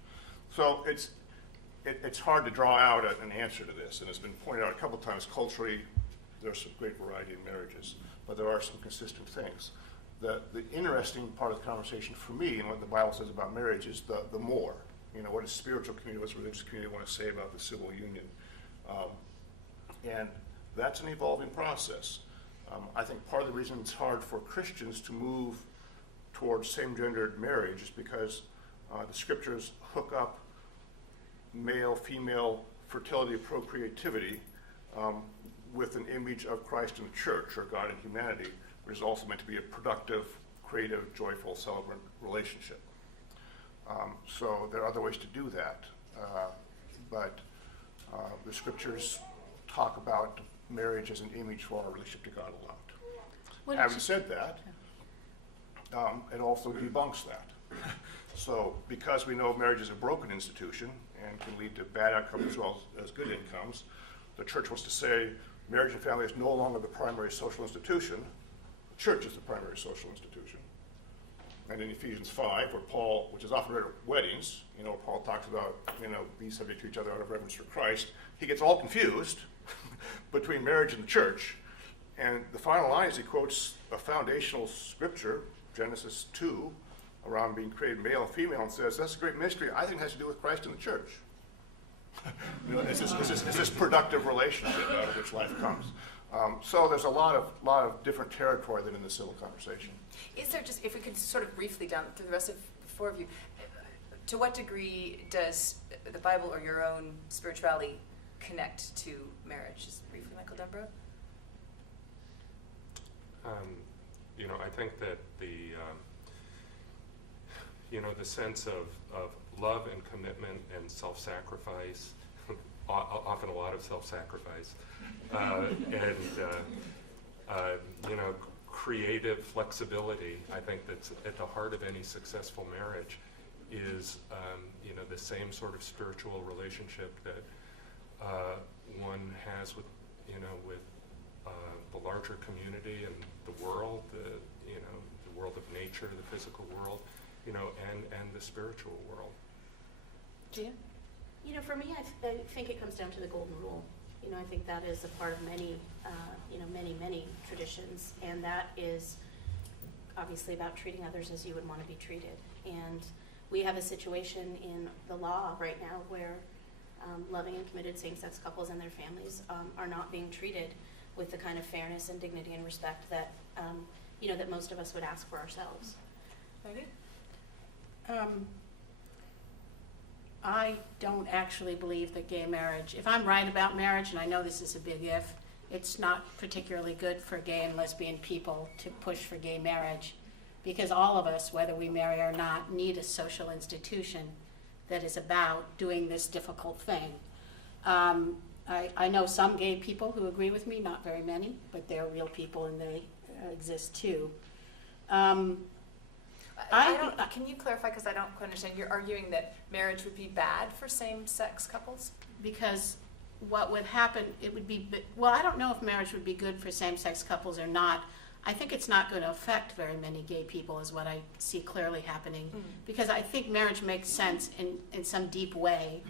So it's hard to draw out an answer to this, and it's been pointed out a couple times. Culturally, there's a great variety in marriages, but there are some consistent things. The interesting part of the conversation for me and what the Bible says about marriage is the more. What does spiritual community, what does religious community want to say about the civil union? And that's an evolving process. I think part of the reason it's hard for Christians to move towards same-gendered marriage is because the scriptures hook up male-female fertility, procreativity with an image of Christ in the church or God in humanity, which is also meant to be a productive, creative, joyful, celebrant relationship. So there are other ways to do that, but The scriptures talk about marriage as an image for our relationship to God alone. What Having did said that, it also debunks that. So because we know marriage is a broken institution and can lead to bad outcomes as well as good incomes, the church wants to say marriage and family is no longer the primary social institution. The church is the primary social institution. And in Ephesians 5, where Paul, which is often read at weddings, Paul talks about, be subject to each other out of reverence for Christ, he gets all confused between marriage and the church. And the final line is he quotes a foundational scripture, Genesis 2, around being created male and female, and says, that's a great mystery. I think it has to do with Christ and the church. It's this productive relationship out of which life comes. So there's a lot of different territory than in the civil conversation. Is there just, if we could sort of briefly down through the rest of the four of you, to what degree does the Bible or your own spirituality connect to marriage? Just briefly, Michael Dunbrough? I think that the sense of love and commitment and self-sacrifice, often a lot of self-sacrifice, and creative flexibility, I think that's at the heart of any successful marriage is, the same sort of spiritual relationship that one has with the larger community and the world, the world of nature, the physical world, and the spiritual world. Gia? For me, I think it comes down to the golden rule. I think that is a part of many, many traditions, and that is obviously about treating others as you would want to be treated. And we have a situation in the law right now where loving and committed same-sex couples and their families are not being treated with the kind of fairness and dignity and respect that that most of us would ask for ourselves. Maggie? I don't actually believe that gay marriage, if I'm right about marriage, and I know this is a big if, it's not particularly good for gay and lesbian people to push for gay marriage, because all of us, whether we marry or not, need a social institution that is about doing this difficult thing. I know some gay people who agree with me, not very many, but they're real people and they exist too. Can you clarify, because I don't quite understand, you're arguing that marriage would be bad for same-sex couples? Because what would happen, it would be, I don't know if marriage would be good for same-sex couples or not. I think it's not going to affect very many gay people is what I see clearly happening. Mm-hmm. Because I think marriage makes sense in some deep way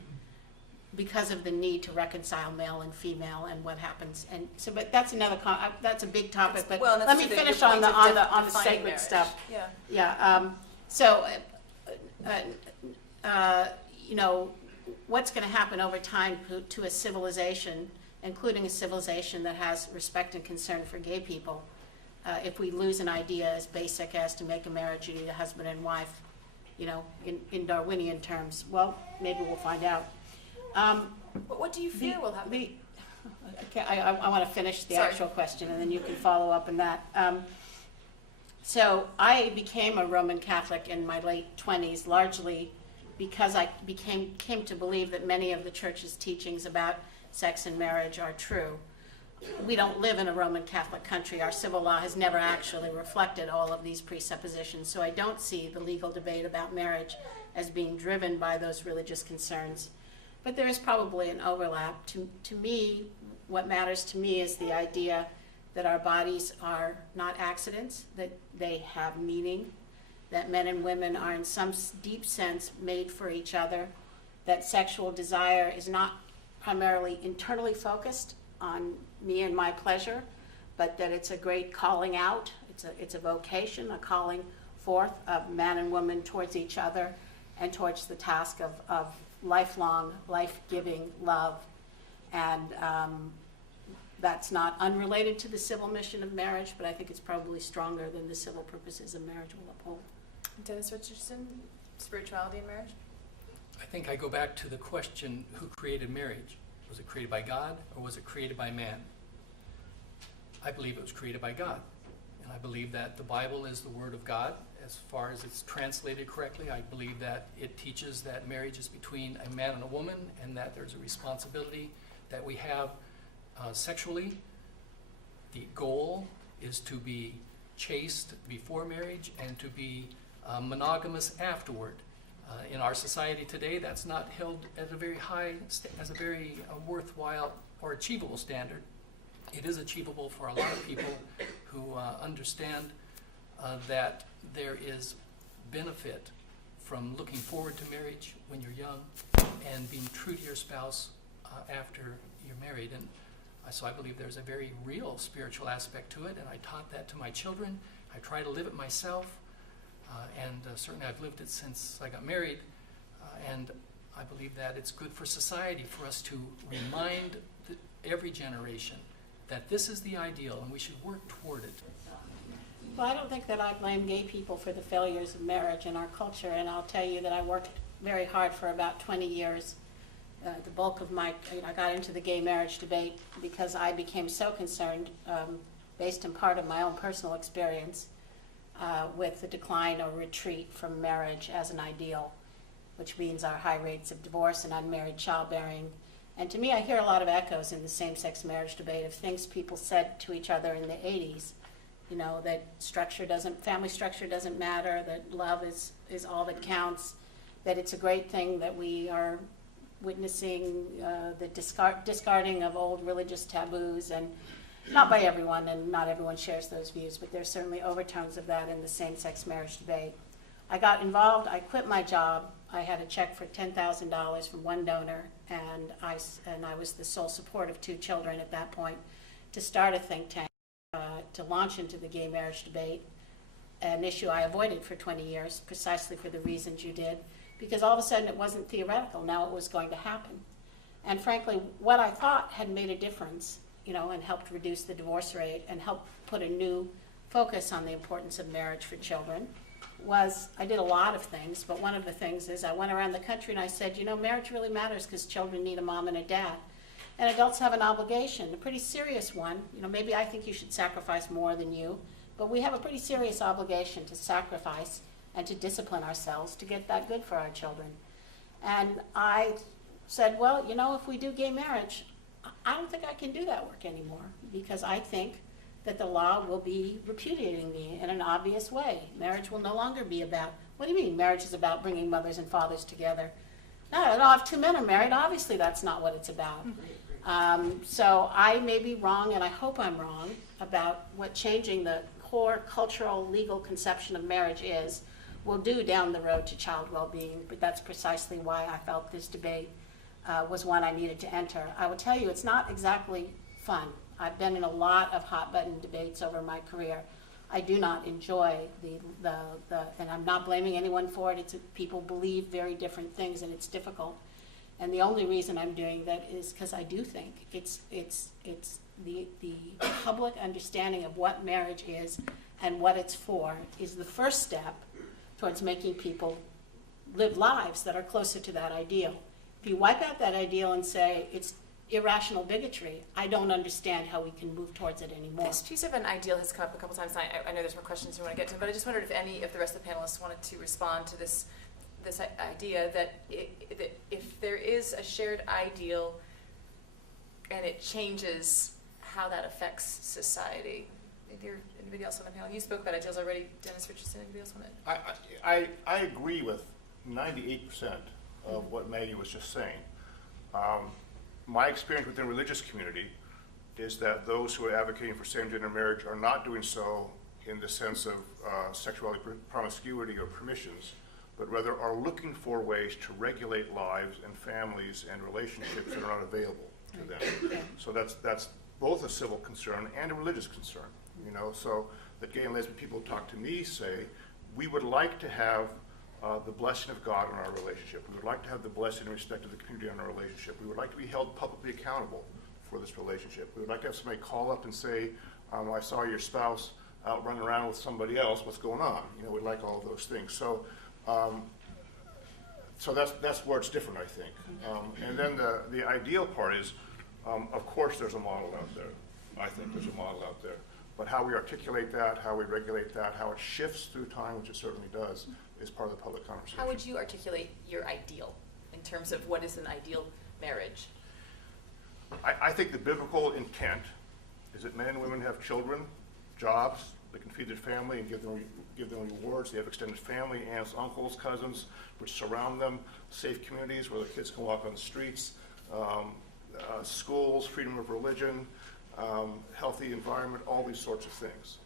because of the need to reconcile male and female and what happens. And so, but that's another, that's a big topic, but let me finish on the sacred marriage stuff. Yeah. Yeah. What's going to happen over time to a civilization, including a civilization that has respect and concern for gay people, if we lose an idea as basic as to make a marriage you need a husband and wife, in Darwinian terms? Well, maybe we'll find out. But what do you fear will happen? I want to finish the actual question, and then you can follow up on that. So I became a Roman Catholic in my late 20s, largely because I came to believe that many of the Church's teachings about sex and marriage are true. We don't live in a Roman Catholic country. Our civil law has never actually reflected all of these presuppositions, so I don't see the legal debate about marriage as being driven by those religious concerns. But there is probably an overlap. To me, what matters to me is the idea that our bodies are not accidents, that they have meaning, that men and women are in some deep sense made for each other, that sexual desire is not primarily internally focused on me and my pleasure, but that it's a great calling out, it's a vocation, a calling forth of man and woman towards each other and towards the task of lifelong, life-giving love. And that's not unrelated to the civil mission of marriage, but I think it's probably stronger than the civil purposes of marriage will uphold. Dennis Richardson, spirituality in marriage? I think I go back to the question, who created marriage? Was it created by God or was it created by man? I believe it was created by God. And I believe that the Bible is the Word of God as far as it's translated correctly. I believe that it teaches that marriage is between a man and a woman, and that there's a responsibility that we have sexually. The goal is to be chaste before marriage and to be monogamous afterward. In our society today, that's not held at a very high, as a very worthwhile or achievable standard. It is achievable for a lot of people who understand that there is benefit from looking forward to marriage when you're young and being true to your spouse after you're married. And so I believe there's a very real spiritual aspect to it, and I taught that to my children. I try to live it myself, and certainly I've lived it since I got married, and I believe that it's good for society for us to remind every generation that this is the ideal and we should work toward it. Well, I don't think that I blame gay people for the failures of marriage in our culture, and I'll tell you that I worked very hard for about 20 years. The bulk of I got into the gay marriage debate because I became so concerned, based in part on my own personal experience, with the decline or retreat from marriage as an ideal, which means our high rates of divorce and unmarried childbearing. And to me, I hear a lot of echoes in the same-sex marriage debate of things people said to each other in the 80s, you know, that family structure doesn't matter, that love is all that counts, that it's a great thing that we are witnessing the discarding of old religious taboos, and not by everyone, and not everyone shares those views, but there's certainly overtones of that in the same-sex marriage debate. I got involved, I quit my job, I had a check for $10,000 from one donor, and I was the sole support of 2 children at that point, to start a think tank, to launch into the gay marriage debate, an issue I avoided for 20 years, precisely for the reasons you did, because all of a sudden it wasn't theoretical, now it was going to happen. And frankly, what I thought had made a difference, you know, and helped reduce the divorce rate and helped put a new focus on the importance of marriage for children, was I did a lot of things, but one of the things is I went around the country and I said, you know, marriage really matters because children need a mom and a dad. And adults have an obligation, a pretty serious one. You know, maybe I think you should sacrifice more than you, but we have a pretty serious obligation to sacrifice and to discipline ourselves to get that good for our children. And I said, well, you know, if we do gay marriage, I don't think I can do that work anymore, because I think that the law will be repudiating me in an obvious way. Marriage will no longer be about, what do you mean marriage is about bringing mothers and fathers together? No, if 2 men are married, obviously that's not what it's about. So I may be wrong, and I hope I'm wrong, about what changing the core cultural legal conception of marriage will do down the road to child well-being, but that's precisely why I felt this debate was one I needed to enter. I will tell you, it's not exactly fun. I've been in a lot of hot-button debates over my career. I do not enjoy and I'm not blaming anyone for it. People believe very different things, and it's difficult. And the only reason I'm doing that is because I do think it's the public understanding of what marriage is and what it's for is the first step towards making people live lives that are closer to that ideal. If you wipe out that ideal and say it's irrational bigotry, I don't understand how we can move towards it anymore. This piece of an ideal has come up a couple times. I know there's more questions you want to get to, but I just wondered if any of the rest of the panelists wanted to respond to this idea that if there is a shared ideal and it changes how that affects society. Anybody else on the panel? You spoke about ideals already, Dennis Richardson. Anybody else want to? I agree with 98% of what Maggie was just saying. My experience within the religious community is that those who are advocating for same-gender marriage are not doing so in the sense of sexuality promiscuity or permissions, but rather are looking for ways to regulate lives and families and relationships that are not available to them. So that's both a civil concern and a religious concern. You know, so that gay and lesbian people talk to me say, we would like to have the blessing of God in our relationship. We would like to have the blessing and respect of the community in our relationship. We would like to be held publicly accountable for this relationship. We would like to have somebody call up and say, I saw your spouse out running around with somebody else. What's going on? You know, we'd like all of those things. So, so that's where it's different, I think. And then the ideal part is, of course, there's a model out there. I think there's a model out there. But how we articulate that, how we regulate that, how it shifts through time, which it certainly does, is part of the public conversation. How would you articulate your ideal in terms of what is an ideal marriage? I think the biblical intent is that men and women have children, jobs, they can feed their family and give them rewards. They have extended family, aunts, uncles, cousins, which surround them, safe communities where the kids can walk on the streets, schools, freedom of religion, healthy environment, all these sorts of things.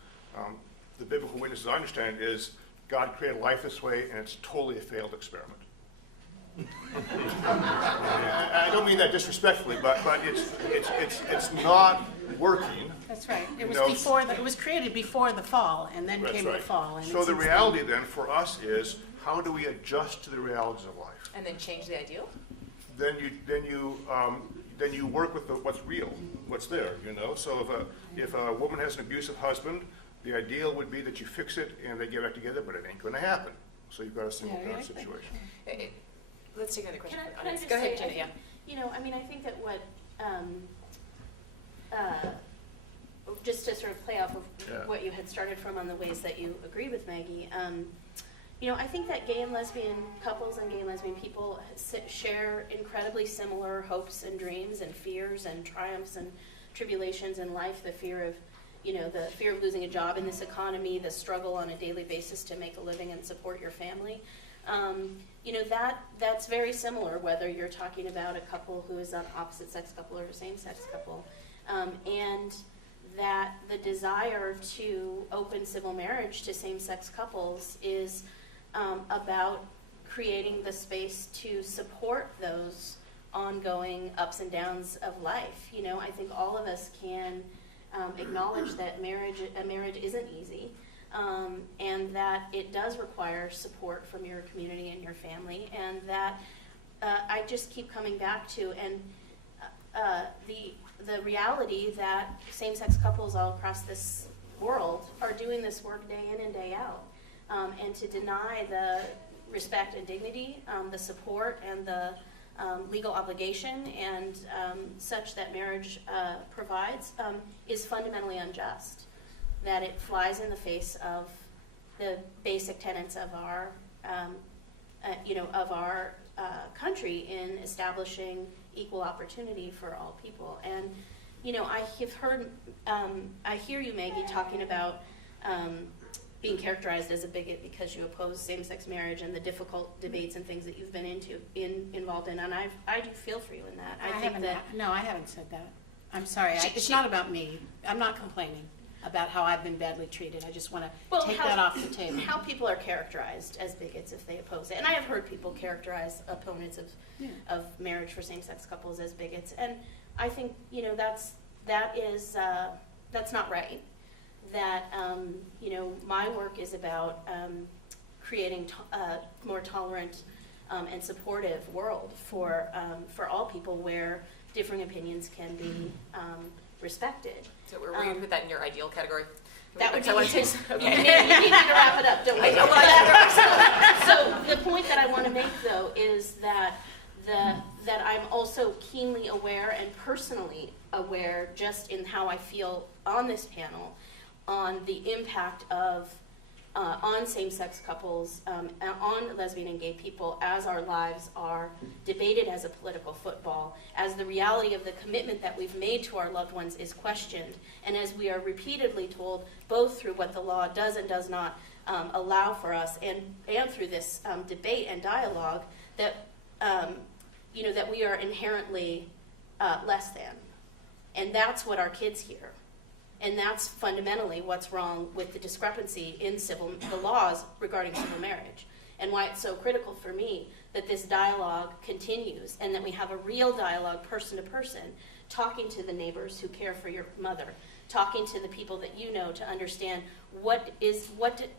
The biblical witness, as I understand it, is God created life this way, and it's totally a failed experiment. I don't mean that disrespectfully, but it's not working. That's right. It was You know, before, it was created before the fall, and then That's came right. the fall. And So it's the since reality then for us is, how do we adjust to the realities of life? And then change the ideal? Then you work with what's real, what's there, you know? So if a woman has an abusive husband, the ideal would be that you fix it and they get back together, but it ain't gonna happen. So you've got a single parent situation. Let's take another question. Can I just Go ahead, say, Jenny, yeah. You know, I mean, I think that what, just to sort of play off of Yeah. what you had started from on the ways that you agree with Maggie, you know, I think that gay and lesbian couples and gay and lesbian people share incredibly similar hopes and dreams and fears and triumphs and tribulations in life. The fear of, you know, the fear of losing a job in this economy, the struggle on a daily basis to make a living and support your family. You know, that's very similar whether you're talking about a couple who is an opposite sex couple or a same sex couple. And that the desire to open civil marriage to same sex couples is about creating the space to support those ongoing ups and downs of life. You know, I think all of us can acknowledge that a marriage isn't easy. And that it does require support from your community and your family, and that I just keep coming back to, and the reality that same-sex couples all across this world are doing this work day in and day out, and to deny the respect and dignity, the support and the legal obligation and such that marriage provides is fundamentally unjust. That it flies in the face of the basic tenets of our, country in establishing equal opportunity for all people. And, you know, I hear you, Maggie, talking about being characterized as a bigot because you oppose same-sex marriage and the difficult debates and things that you've been involved in. And I do feel for you in that. I think that. No, I haven't said that. I'm sorry. It's not about me. I'm not complaining about how I've been badly treated. I just want to take that off the table. How people are characterized as bigots if they oppose it. And I have heard people characterize opponents of marriage for same-sex couples as bigots. And I think, you know, that's not right. That, you know, my work is about creating a more tolerant and supportive world for all people where differing opinions can be respected. So we're going to put that in your ideal category? That would be Okay. you need to wrap it up, don't we? So the point that I want to make, though, is that I'm also keenly aware and personally aware, just in how I feel on this panel, on the impact of on same-sex couples, on lesbian and gay people, as our lives are debated as a political football, as the reality of the commitment that we've made to our loved ones is questioned, and as we are repeatedly told, both through what the law does and does not allow for us, and through this debate and dialogue, that you know, that we are inherently less than, and that's what our kids hear. And that's fundamentally what's wrong with the discrepancy in the laws regarding civil marriage, and why it's so critical for me that this dialogue continues and that we have a real dialogue person to person, talking to the neighbors who care for your mother, talking to the people that you know to understand what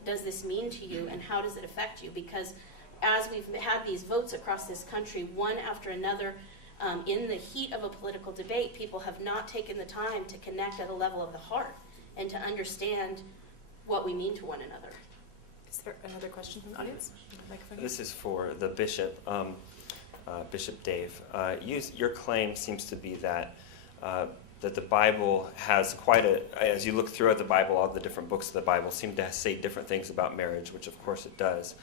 does this mean to you and how does it affect you, because as we've had these votes across this country, one after another, in the heat of a political debate, people have not taken the time to connect at a level of the heart and to understand what we mean to one another. Is there another question from the audience? Microphone. This is for the bishop, Bishop Dave. Your claim seems to be that that the Bible has quite as you look throughout the Bible, all the different books of the Bible seem to say different things about marriage, which of course it does.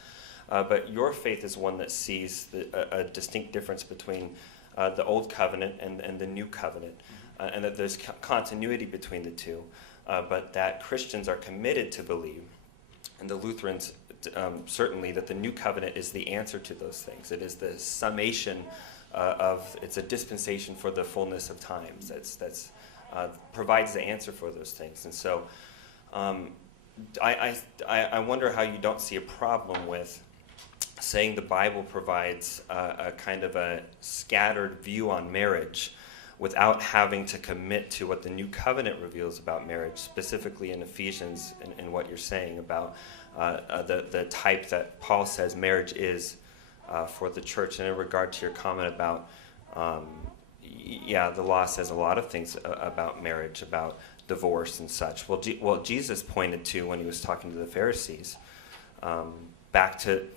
But your faith is one that sees a distinct difference between the Old Covenant and the New Covenant, and that there's continuity between the two, but that Christians are committed to believe, and the Lutherans certainly, that the New Covenant is the answer to those things. It is the summation it's a dispensation for the fullness of times. That's provides the answer for those things. And so I wonder how you don't see a problem with saying the Bible provides a kind of a scattered view on marriage without having to commit to what the New Covenant reveals about marriage, specifically in Ephesians and what you're saying about the type that Paul says marriage is for the church. And in regard to your comment about, the law says a lot of things about marriage, about divorce and such. Well, Jesus pointed to, when he was talking to the Pharisees, back to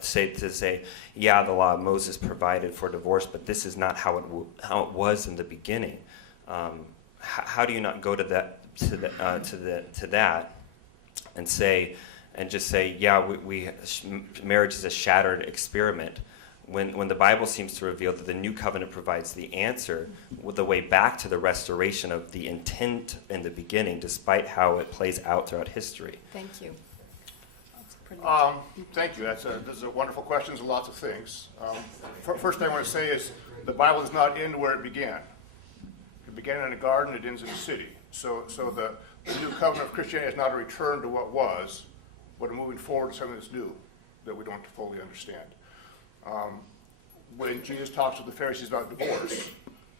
say, the law of Moses provided for divorce, but this is not how it was in the beginning. How do you not go to that and say, and just say, marriage is a shattered experiment, when the Bible seems to reveal that the New Covenant provides the answer with the way back to the restoration of the intent in the beginning, despite how it plays out throughout history? Thank you. Thank you. Those are wonderful questions and lots of things. First thing I want to say is the Bible does not end where it began. It began in a garden, it ends in a city. So the New Covenant of Christianity is not a return to what was, but a moving forward to something that's new that we don't fully understand. When Jesus talks to the Pharisees about divorce,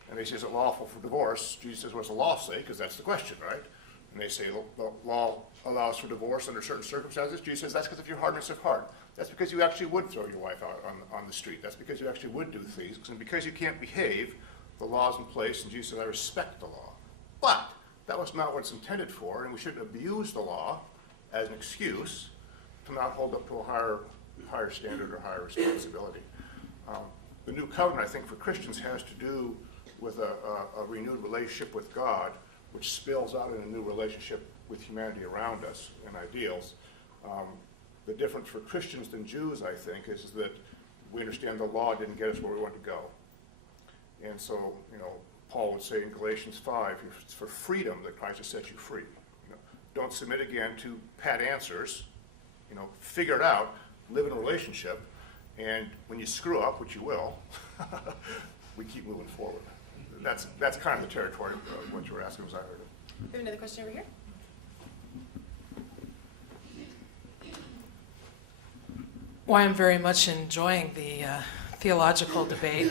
and they say, is it lawful for divorce? Jesus says, what does the law say? Because that's the question, right? And they say, the law allows for divorce under certain circumstances. Jesus says, that's because of your hardness of heart. That's because you actually would throw your wife out on the street. That's because you actually would do things. And because you can't behave, the law's in place, and Jesus says, I respect the law. But that was not what it's intended for, and we shouldn't abuse the law as an excuse to not hold up to a higher standard or higher responsibility. The New Covenant, I think, for Christians has to do with a renewed relationship with God, which spills out in a new relationship with humanity around us and ideals. The difference for Christians than Jews, I think, is that we understand the law didn't get us where we want to go. And so, Paul would say in Galatians 5, it's for freedom that Christ has set you free. Don't submit again to pat answers. Figure it out, live in a relationship, and when you screw up, which you will, we keep moving forward. That's kind of the territory of what you were asking, as I heard it. We have another question over here. Well, I'm very much enjoying the theological debate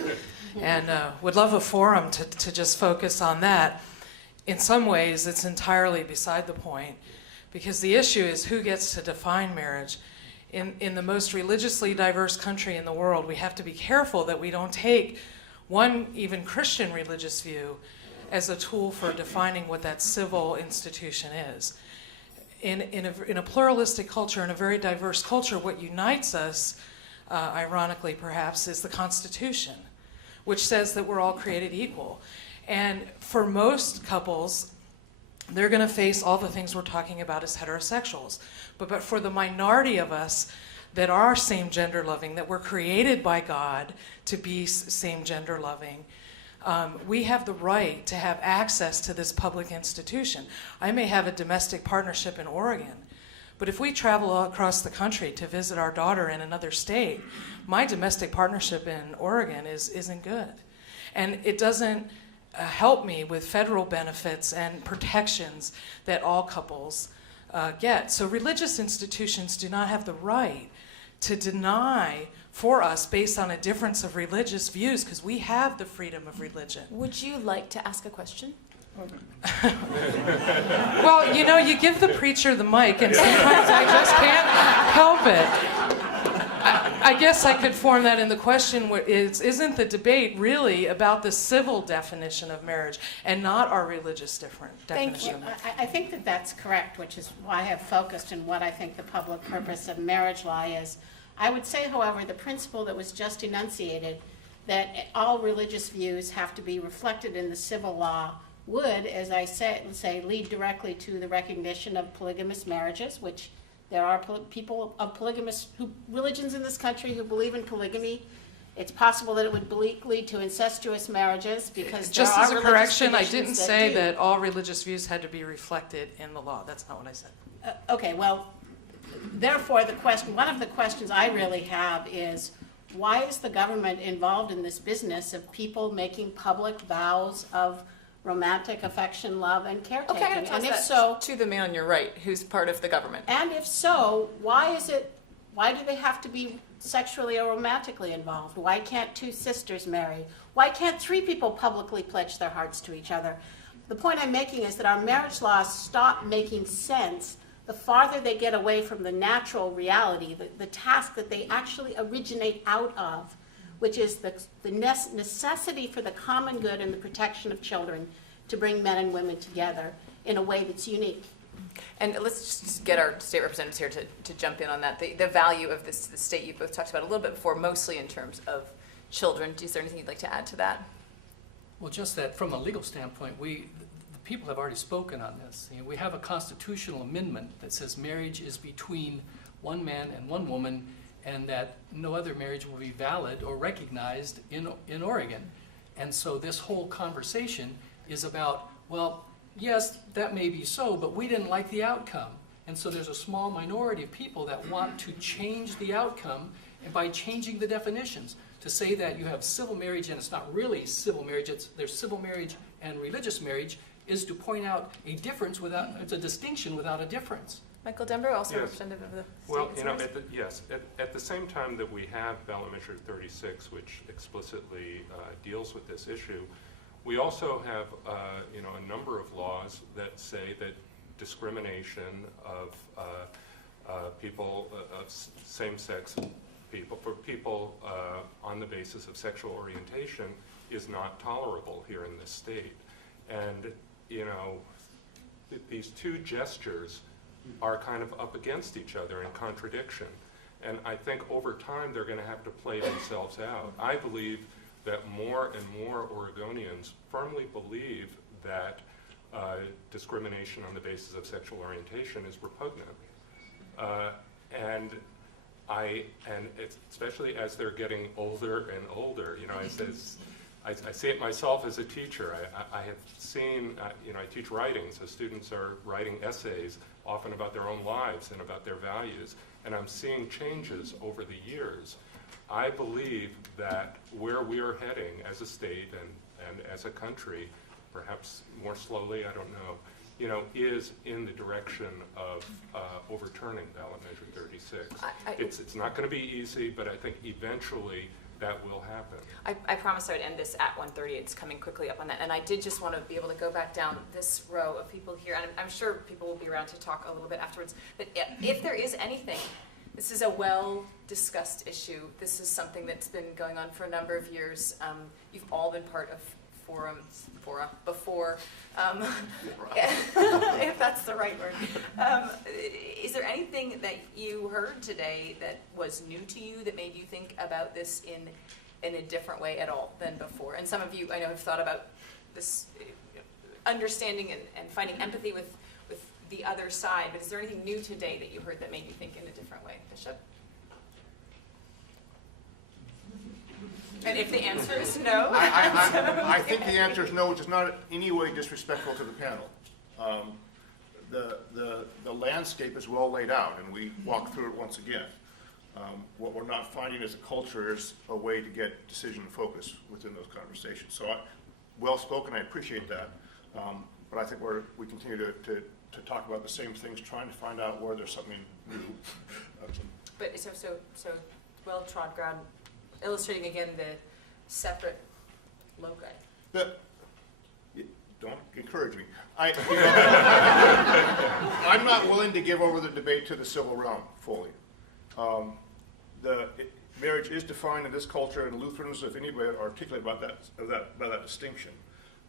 and would love a forum to just focus on that. In some ways, it's entirely beside the point, because the issue is who gets to define marriage. In the most religiously diverse country in the world, we have to be careful that we don't take one even Christian religious view as a tool for defining what that civil institution is. In a pluralistic culture, in a very diverse culture, what unites us, ironically perhaps, is the Constitution, which says that we're all created equal. And for most couples, they're going to face all the things we're talking about as heterosexuals. But for the minority of us that are same-gender loving, that were created by God to be same-gender loving, we have the right to have access to this public institution. I may have a domestic partnership in Oregon, but if we travel all across the country to visit our daughter in another state, my domestic partnership in Oregon isn't good. And it doesn't help me with federal benefits and protections that all couples get. So religious institutions do not have the right to deny for us based on a difference of religious views, because we have the freedom of religion. Would you like to ask a question? Well, you give the preacher the mic, and sometimes I just can't help it. I guess I could form that in the question, isn't the debate really about the civil definition of marriage and not our religious definition? Thank you. I think that that's correct, which is why I have focused on what I think the public purpose of marriage law is. I would say, however, the principle that was just enunciated, that all religious views have to be reflected in the civil law would, as I say, lead directly to the recognition of polygamous marriages, which there are people of polygamous religions in this country who believe in polygamy. It's possible that it would lead to incestuous marriages because Just there as are a religious correction, I traditions didn't say do. that all religious views had to be reflected in the law. That's not what I said. Okay, well, therefore, one of the questions I really have is, why is the government involved in this business of people making public vows of romantic affection, love, and caretaking? Okay, I'm gonna toss and if that so, to the man on your right, who's part of the government. and if so, why do they have to be sexually or romantically involved? Why can't two sisters marry? Why can't three people publicly pledge their hearts to each other? The point I'm making is that our marriage laws stop making sense the farther they get away from the natural reality, the task that they actually originate out of, which is the necessity for the common good and the protection of children to bring men and women together in a way that's unique. And let's just get our state representatives here to jump in on that. The value of the state you both talked about a little bit before, mostly in terms of children. Is there anything you'd like to add to that? Well, just that from a legal standpoint, the people have already spoken on this. You know, we have a constitutional amendment that says marriage is between one man and one woman, and that no other marriage will be valid or recognized in Oregon. And so this whole conversation is about, well, yes, that may be so, but we didn't like the outcome. And so there's a small minority of people that want to change the outcome, and by changing the definitions to say that you have civil marriage and it's not really civil marriage, there's civil marriage and religious marriage, is to point out a difference it's a distinction without a difference. Michael Denver, also Yes. representative of the Well, state you know, concerns? at the same time that we have ballot measure 36, which explicitly deals with this issue, we also have, a number of laws that say that discrimination of people of same-sex people, for people on the basis of sexual orientation, is not tolerable here in this state. And these two gestures are kind of up against each other in contradiction. And I think over time they're going to have to play themselves out. I believe that more and more Oregonians firmly believe that discrimination on the basis of sexual orientation is repugnant. And especially as they're getting older and older, I see it myself as a teacher. I have seen, I teach writing, so students are writing essays often about their own lives and about their values, and I'm seeing changes over the years. I believe that where we're heading as a state and as a country, perhaps more slowly, I don't know, is in the direction of overturning ballot measure 36. It's not going to be easy, but I think eventually that will happen. I promised I would end this at 1:30. It's coming quickly up on that. And I did just want to be able to go back down this row of people here. And I'm sure people will be around to talk a little bit afterwards. But if there is anything, this is a well-discussed issue. This is something that's been going on for a number of years. You've all been part of fora before, if that's the right word. Is there anything that you heard today that was new to you that made you think about this in a different way at all than before? And some of you, I know, have thought about this understanding and finding empathy with the other side, but is there anything new today that you heard that made you think in a different way? Bishop? And if the answer is no? I think the answer is no, which is not in any way disrespectful to the panel. The landscape is well laid out, and we walk through it once again. What we're not finding as a culture is a way to get decision focus within those conversations. So well spoken, I appreciate that. But I think we continue to talk about the same things, trying to find out where there's something new. But so well-trod ground, illustrating again the separate loci. Don't encourage me. I'm not willing to give over the debate to the civil realm fully. Marriage is defined in this culture, and Lutherans, if anybody, articulate about that distinction.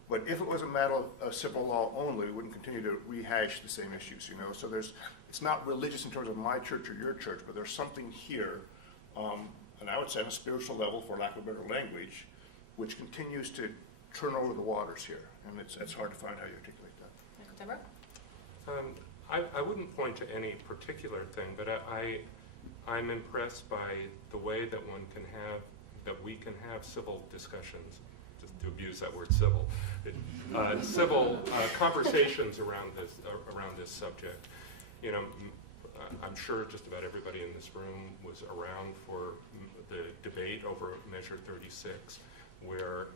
But if it was a matter of civil law only, we wouldn't continue to rehash the same issues, So it's not religious in terms of my church or your church, but there's something here, and I would say on a spiritual level, for lack of a better language, which continues to turn over the waters here, and it's hard to find how you articulate that. Deborah? I wouldn't point to any particular thing, but I'm impressed by the way that we can have civil discussions, just to abuse that word civil, civil conversations around this subject. You know, I'm sure just about everybody in this room was around for the debate over Measure 36, where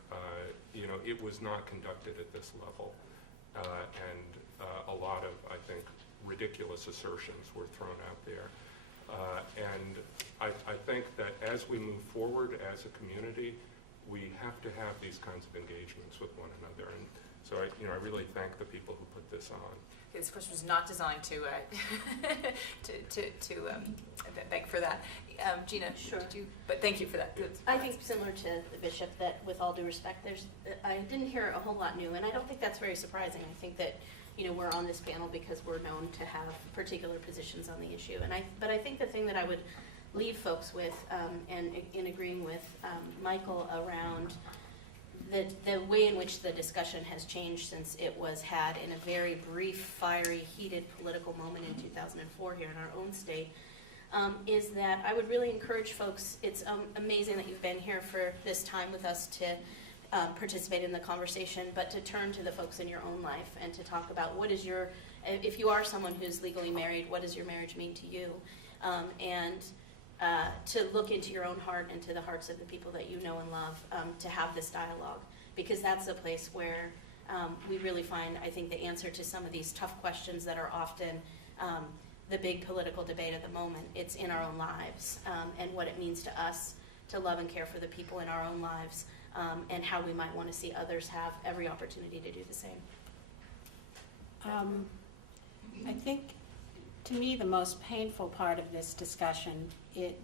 you know, it was not conducted at this level, and a lot of, I think, ridiculous assertions were thrown out there. And I think that as we move forward as a community, we have to have these kinds of engagements with one another. And so I really thank the people who put this on. This question was not designed to beg for that. Gina, Sure. But thank you for that. I think similar to the bishop, that with all due respect, I didn't hear a whole lot new, and I don't think that's very surprising. I think that, you know, we're on this panel because we're known to have particular positions on the issue, but I think the thing that I would leave folks with, and in agreeing with Michael around the way in which the discussion has changed since it was had in a very brief, fiery, heated political moment in 2004 here in our own state, is that I would really encourage folks. It's amazing that you've been here for this time with us to participate in the conversation, but to turn to the folks in your own life and to talk about what is your, if you are someone who's legally married, what does your marriage mean to you? And to look into your own heart and to the hearts of the people that you know and love, to have this dialogue, because that's the place where we really find, I think, the answer to some of these tough questions that are often the big political debate of the moment. It's in our own lives, and what it means to us to love and care for the people in our own lives, and how we might want to see others have every opportunity to do the same. I think, to me, the most painful part of this discussion,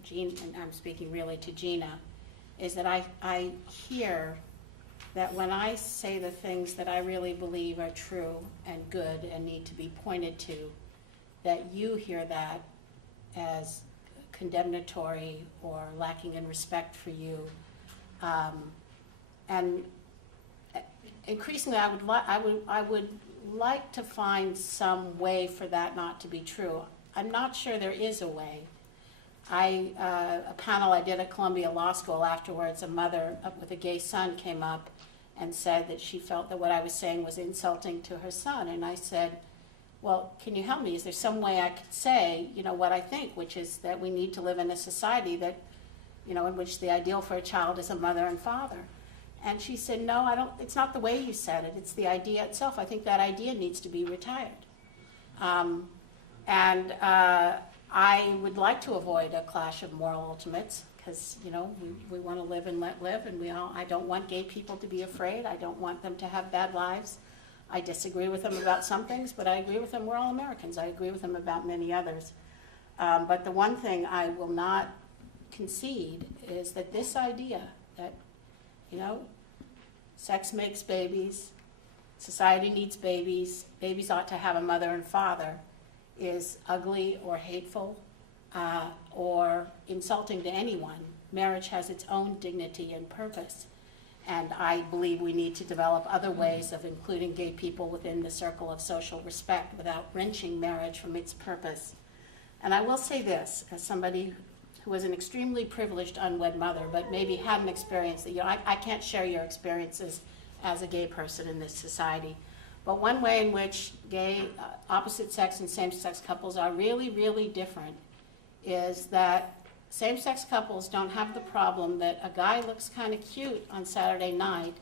Gina, and I'm speaking really to Gina, is that I hear that when I say the things that I really believe are true and good and need to be pointed to, that you hear that as condemnatory or lacking in respect for you. And increasingly, I would like to find some way for that not to be true. I'm not sure there is a way. A panel I did at Columbia Law School afterwards, a mother with a gay son came up and said that she felt that what I was saying was insulting to her son. And I said, well, can you help me? Is there some way I could say, you know, what I think, which is that we need to live in a society that, you know, in which the ideal for a child is a mother and father? And she said, no, it's not the way you said it. It's the idea itself. I think that idea needs to be retired. I would like to avoid a clash of moral ultimates because, you know, we want to live and let live, and I don't want gay people to be afraid. I don't want them to have bad lives. I disagree with them about some things, but I agree with them. We're all Americans. I agree with them about many others. But the one thing I will not concede is that this idea that, you know, sex makes babies, society needs babies, babies ought to have a mother and father, is ugly or hateful or insulting to anyone. Marriage has its own dignity and purpose. And I believe we need to develop other ways of including gay people within the circle of social respect without wrenching marriage from its purpose. And I will say this, as somebody who was an extremely privileged unwed mother, but maybe had an experience that, you know, I can't share your experiences as a gay person in this society. But one way in which gay, opposite-sex and same-sex couples are really, really different is that same-sex couples don't have the problem that a guy looks kind of cute on Saturday night,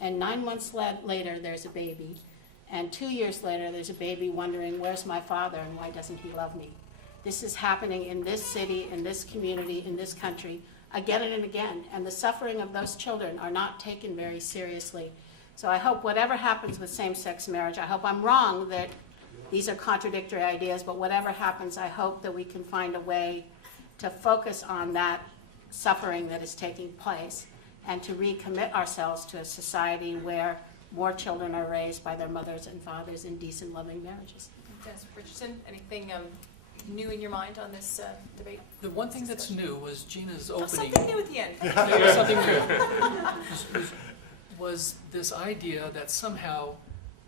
and 9 months later there's a baby, and 2 years later there's a baby wondering, where's my father and why doesn't he love me? This is happening in this city, in this community, in this country, again and again, and the suffering of those children are not taken very seriously. So I hope whatever happens with same-sex marriage, I hope I'm wrong that these are contradictory ideas, but whatever happens, I hope that we can find a way to focus on that suffering that is taking place and to recommit ourselves to a society where more children are raised by their mothers and fathers in decent, loving marriages. Dennis Richardson, anything new in your mind on this debate? The one thing that's new was Gina's opening. Something new at the end. There was something new. was this idea that somehow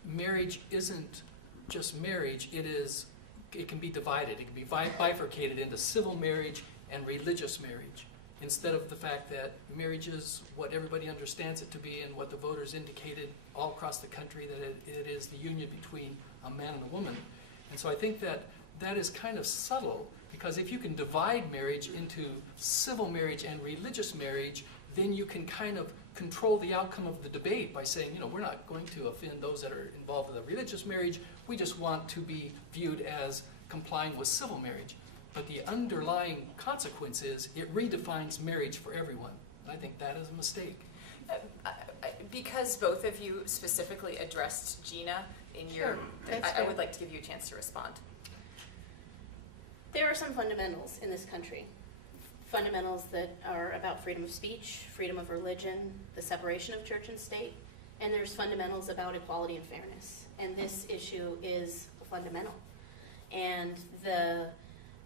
marriage isn't just marriage, it can be divided. It can be bifurcated into civil marriage and religious marriage, instead of the fact that marriage is what everybody understands it to be and what the voters indicated all across the country, that it is the union between a man and a woman. And so I think that is kind of subtle, because if you can divide marriage into civil marriage and religious marriage, then you can kind of control the outcome of the debate by saying, we're not going to offend those that are involved with a religious marriage. We just want to be viewed as complying with civil marriage. But the underlying consequence is it redefines marriage for everyone. And I think that is a mistake. Because both of you specifically addressed Gina in your, I would like to give you a chance to respond. There are some fundamentals in this country. Fundamentals that are about freedom of speech, freedom of religion, the separation of church and state, and there's fundamentals about equality and fairness. And this issue is fundamental. And the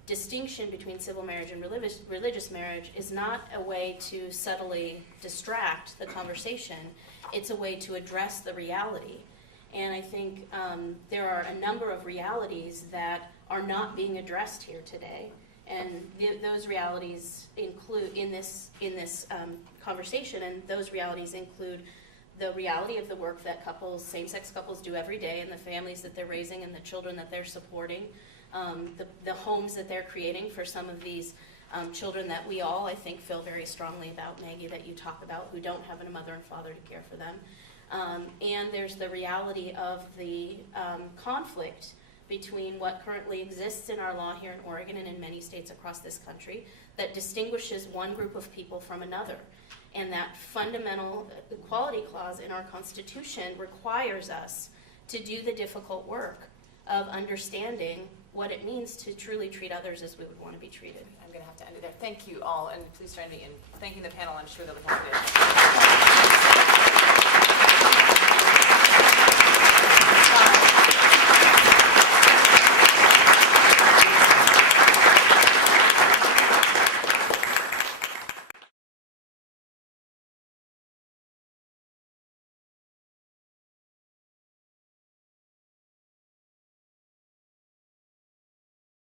distinction between civil marriage and religious marriage is not a way to subtly distract the conversation. It's a way to address the reality. And I think there are a number of realities that are not being addressed here today. And those realities include in this conversation, and those realities include the reality of the work that same-sex couples do every day, and the families that they're raising and the children that they're supporting, the homes that they're creating for some of these children that we all, I think, feel very strongly about, Maggie, that you talk about, who don't have a mother and father to care for them. And there's the reality of the conflict between what currently exists in our law here in Oregon and in many states across this country that distinguishes one group of people from another. And that fundamental equality clause in our Constitution requires us to do the difficult work of understanding what it means to truly treat others as we would want to be treated. I'm going to have to end it there. Thank you all, and please join me in thanking the panel. I'm sure they'll be happy to.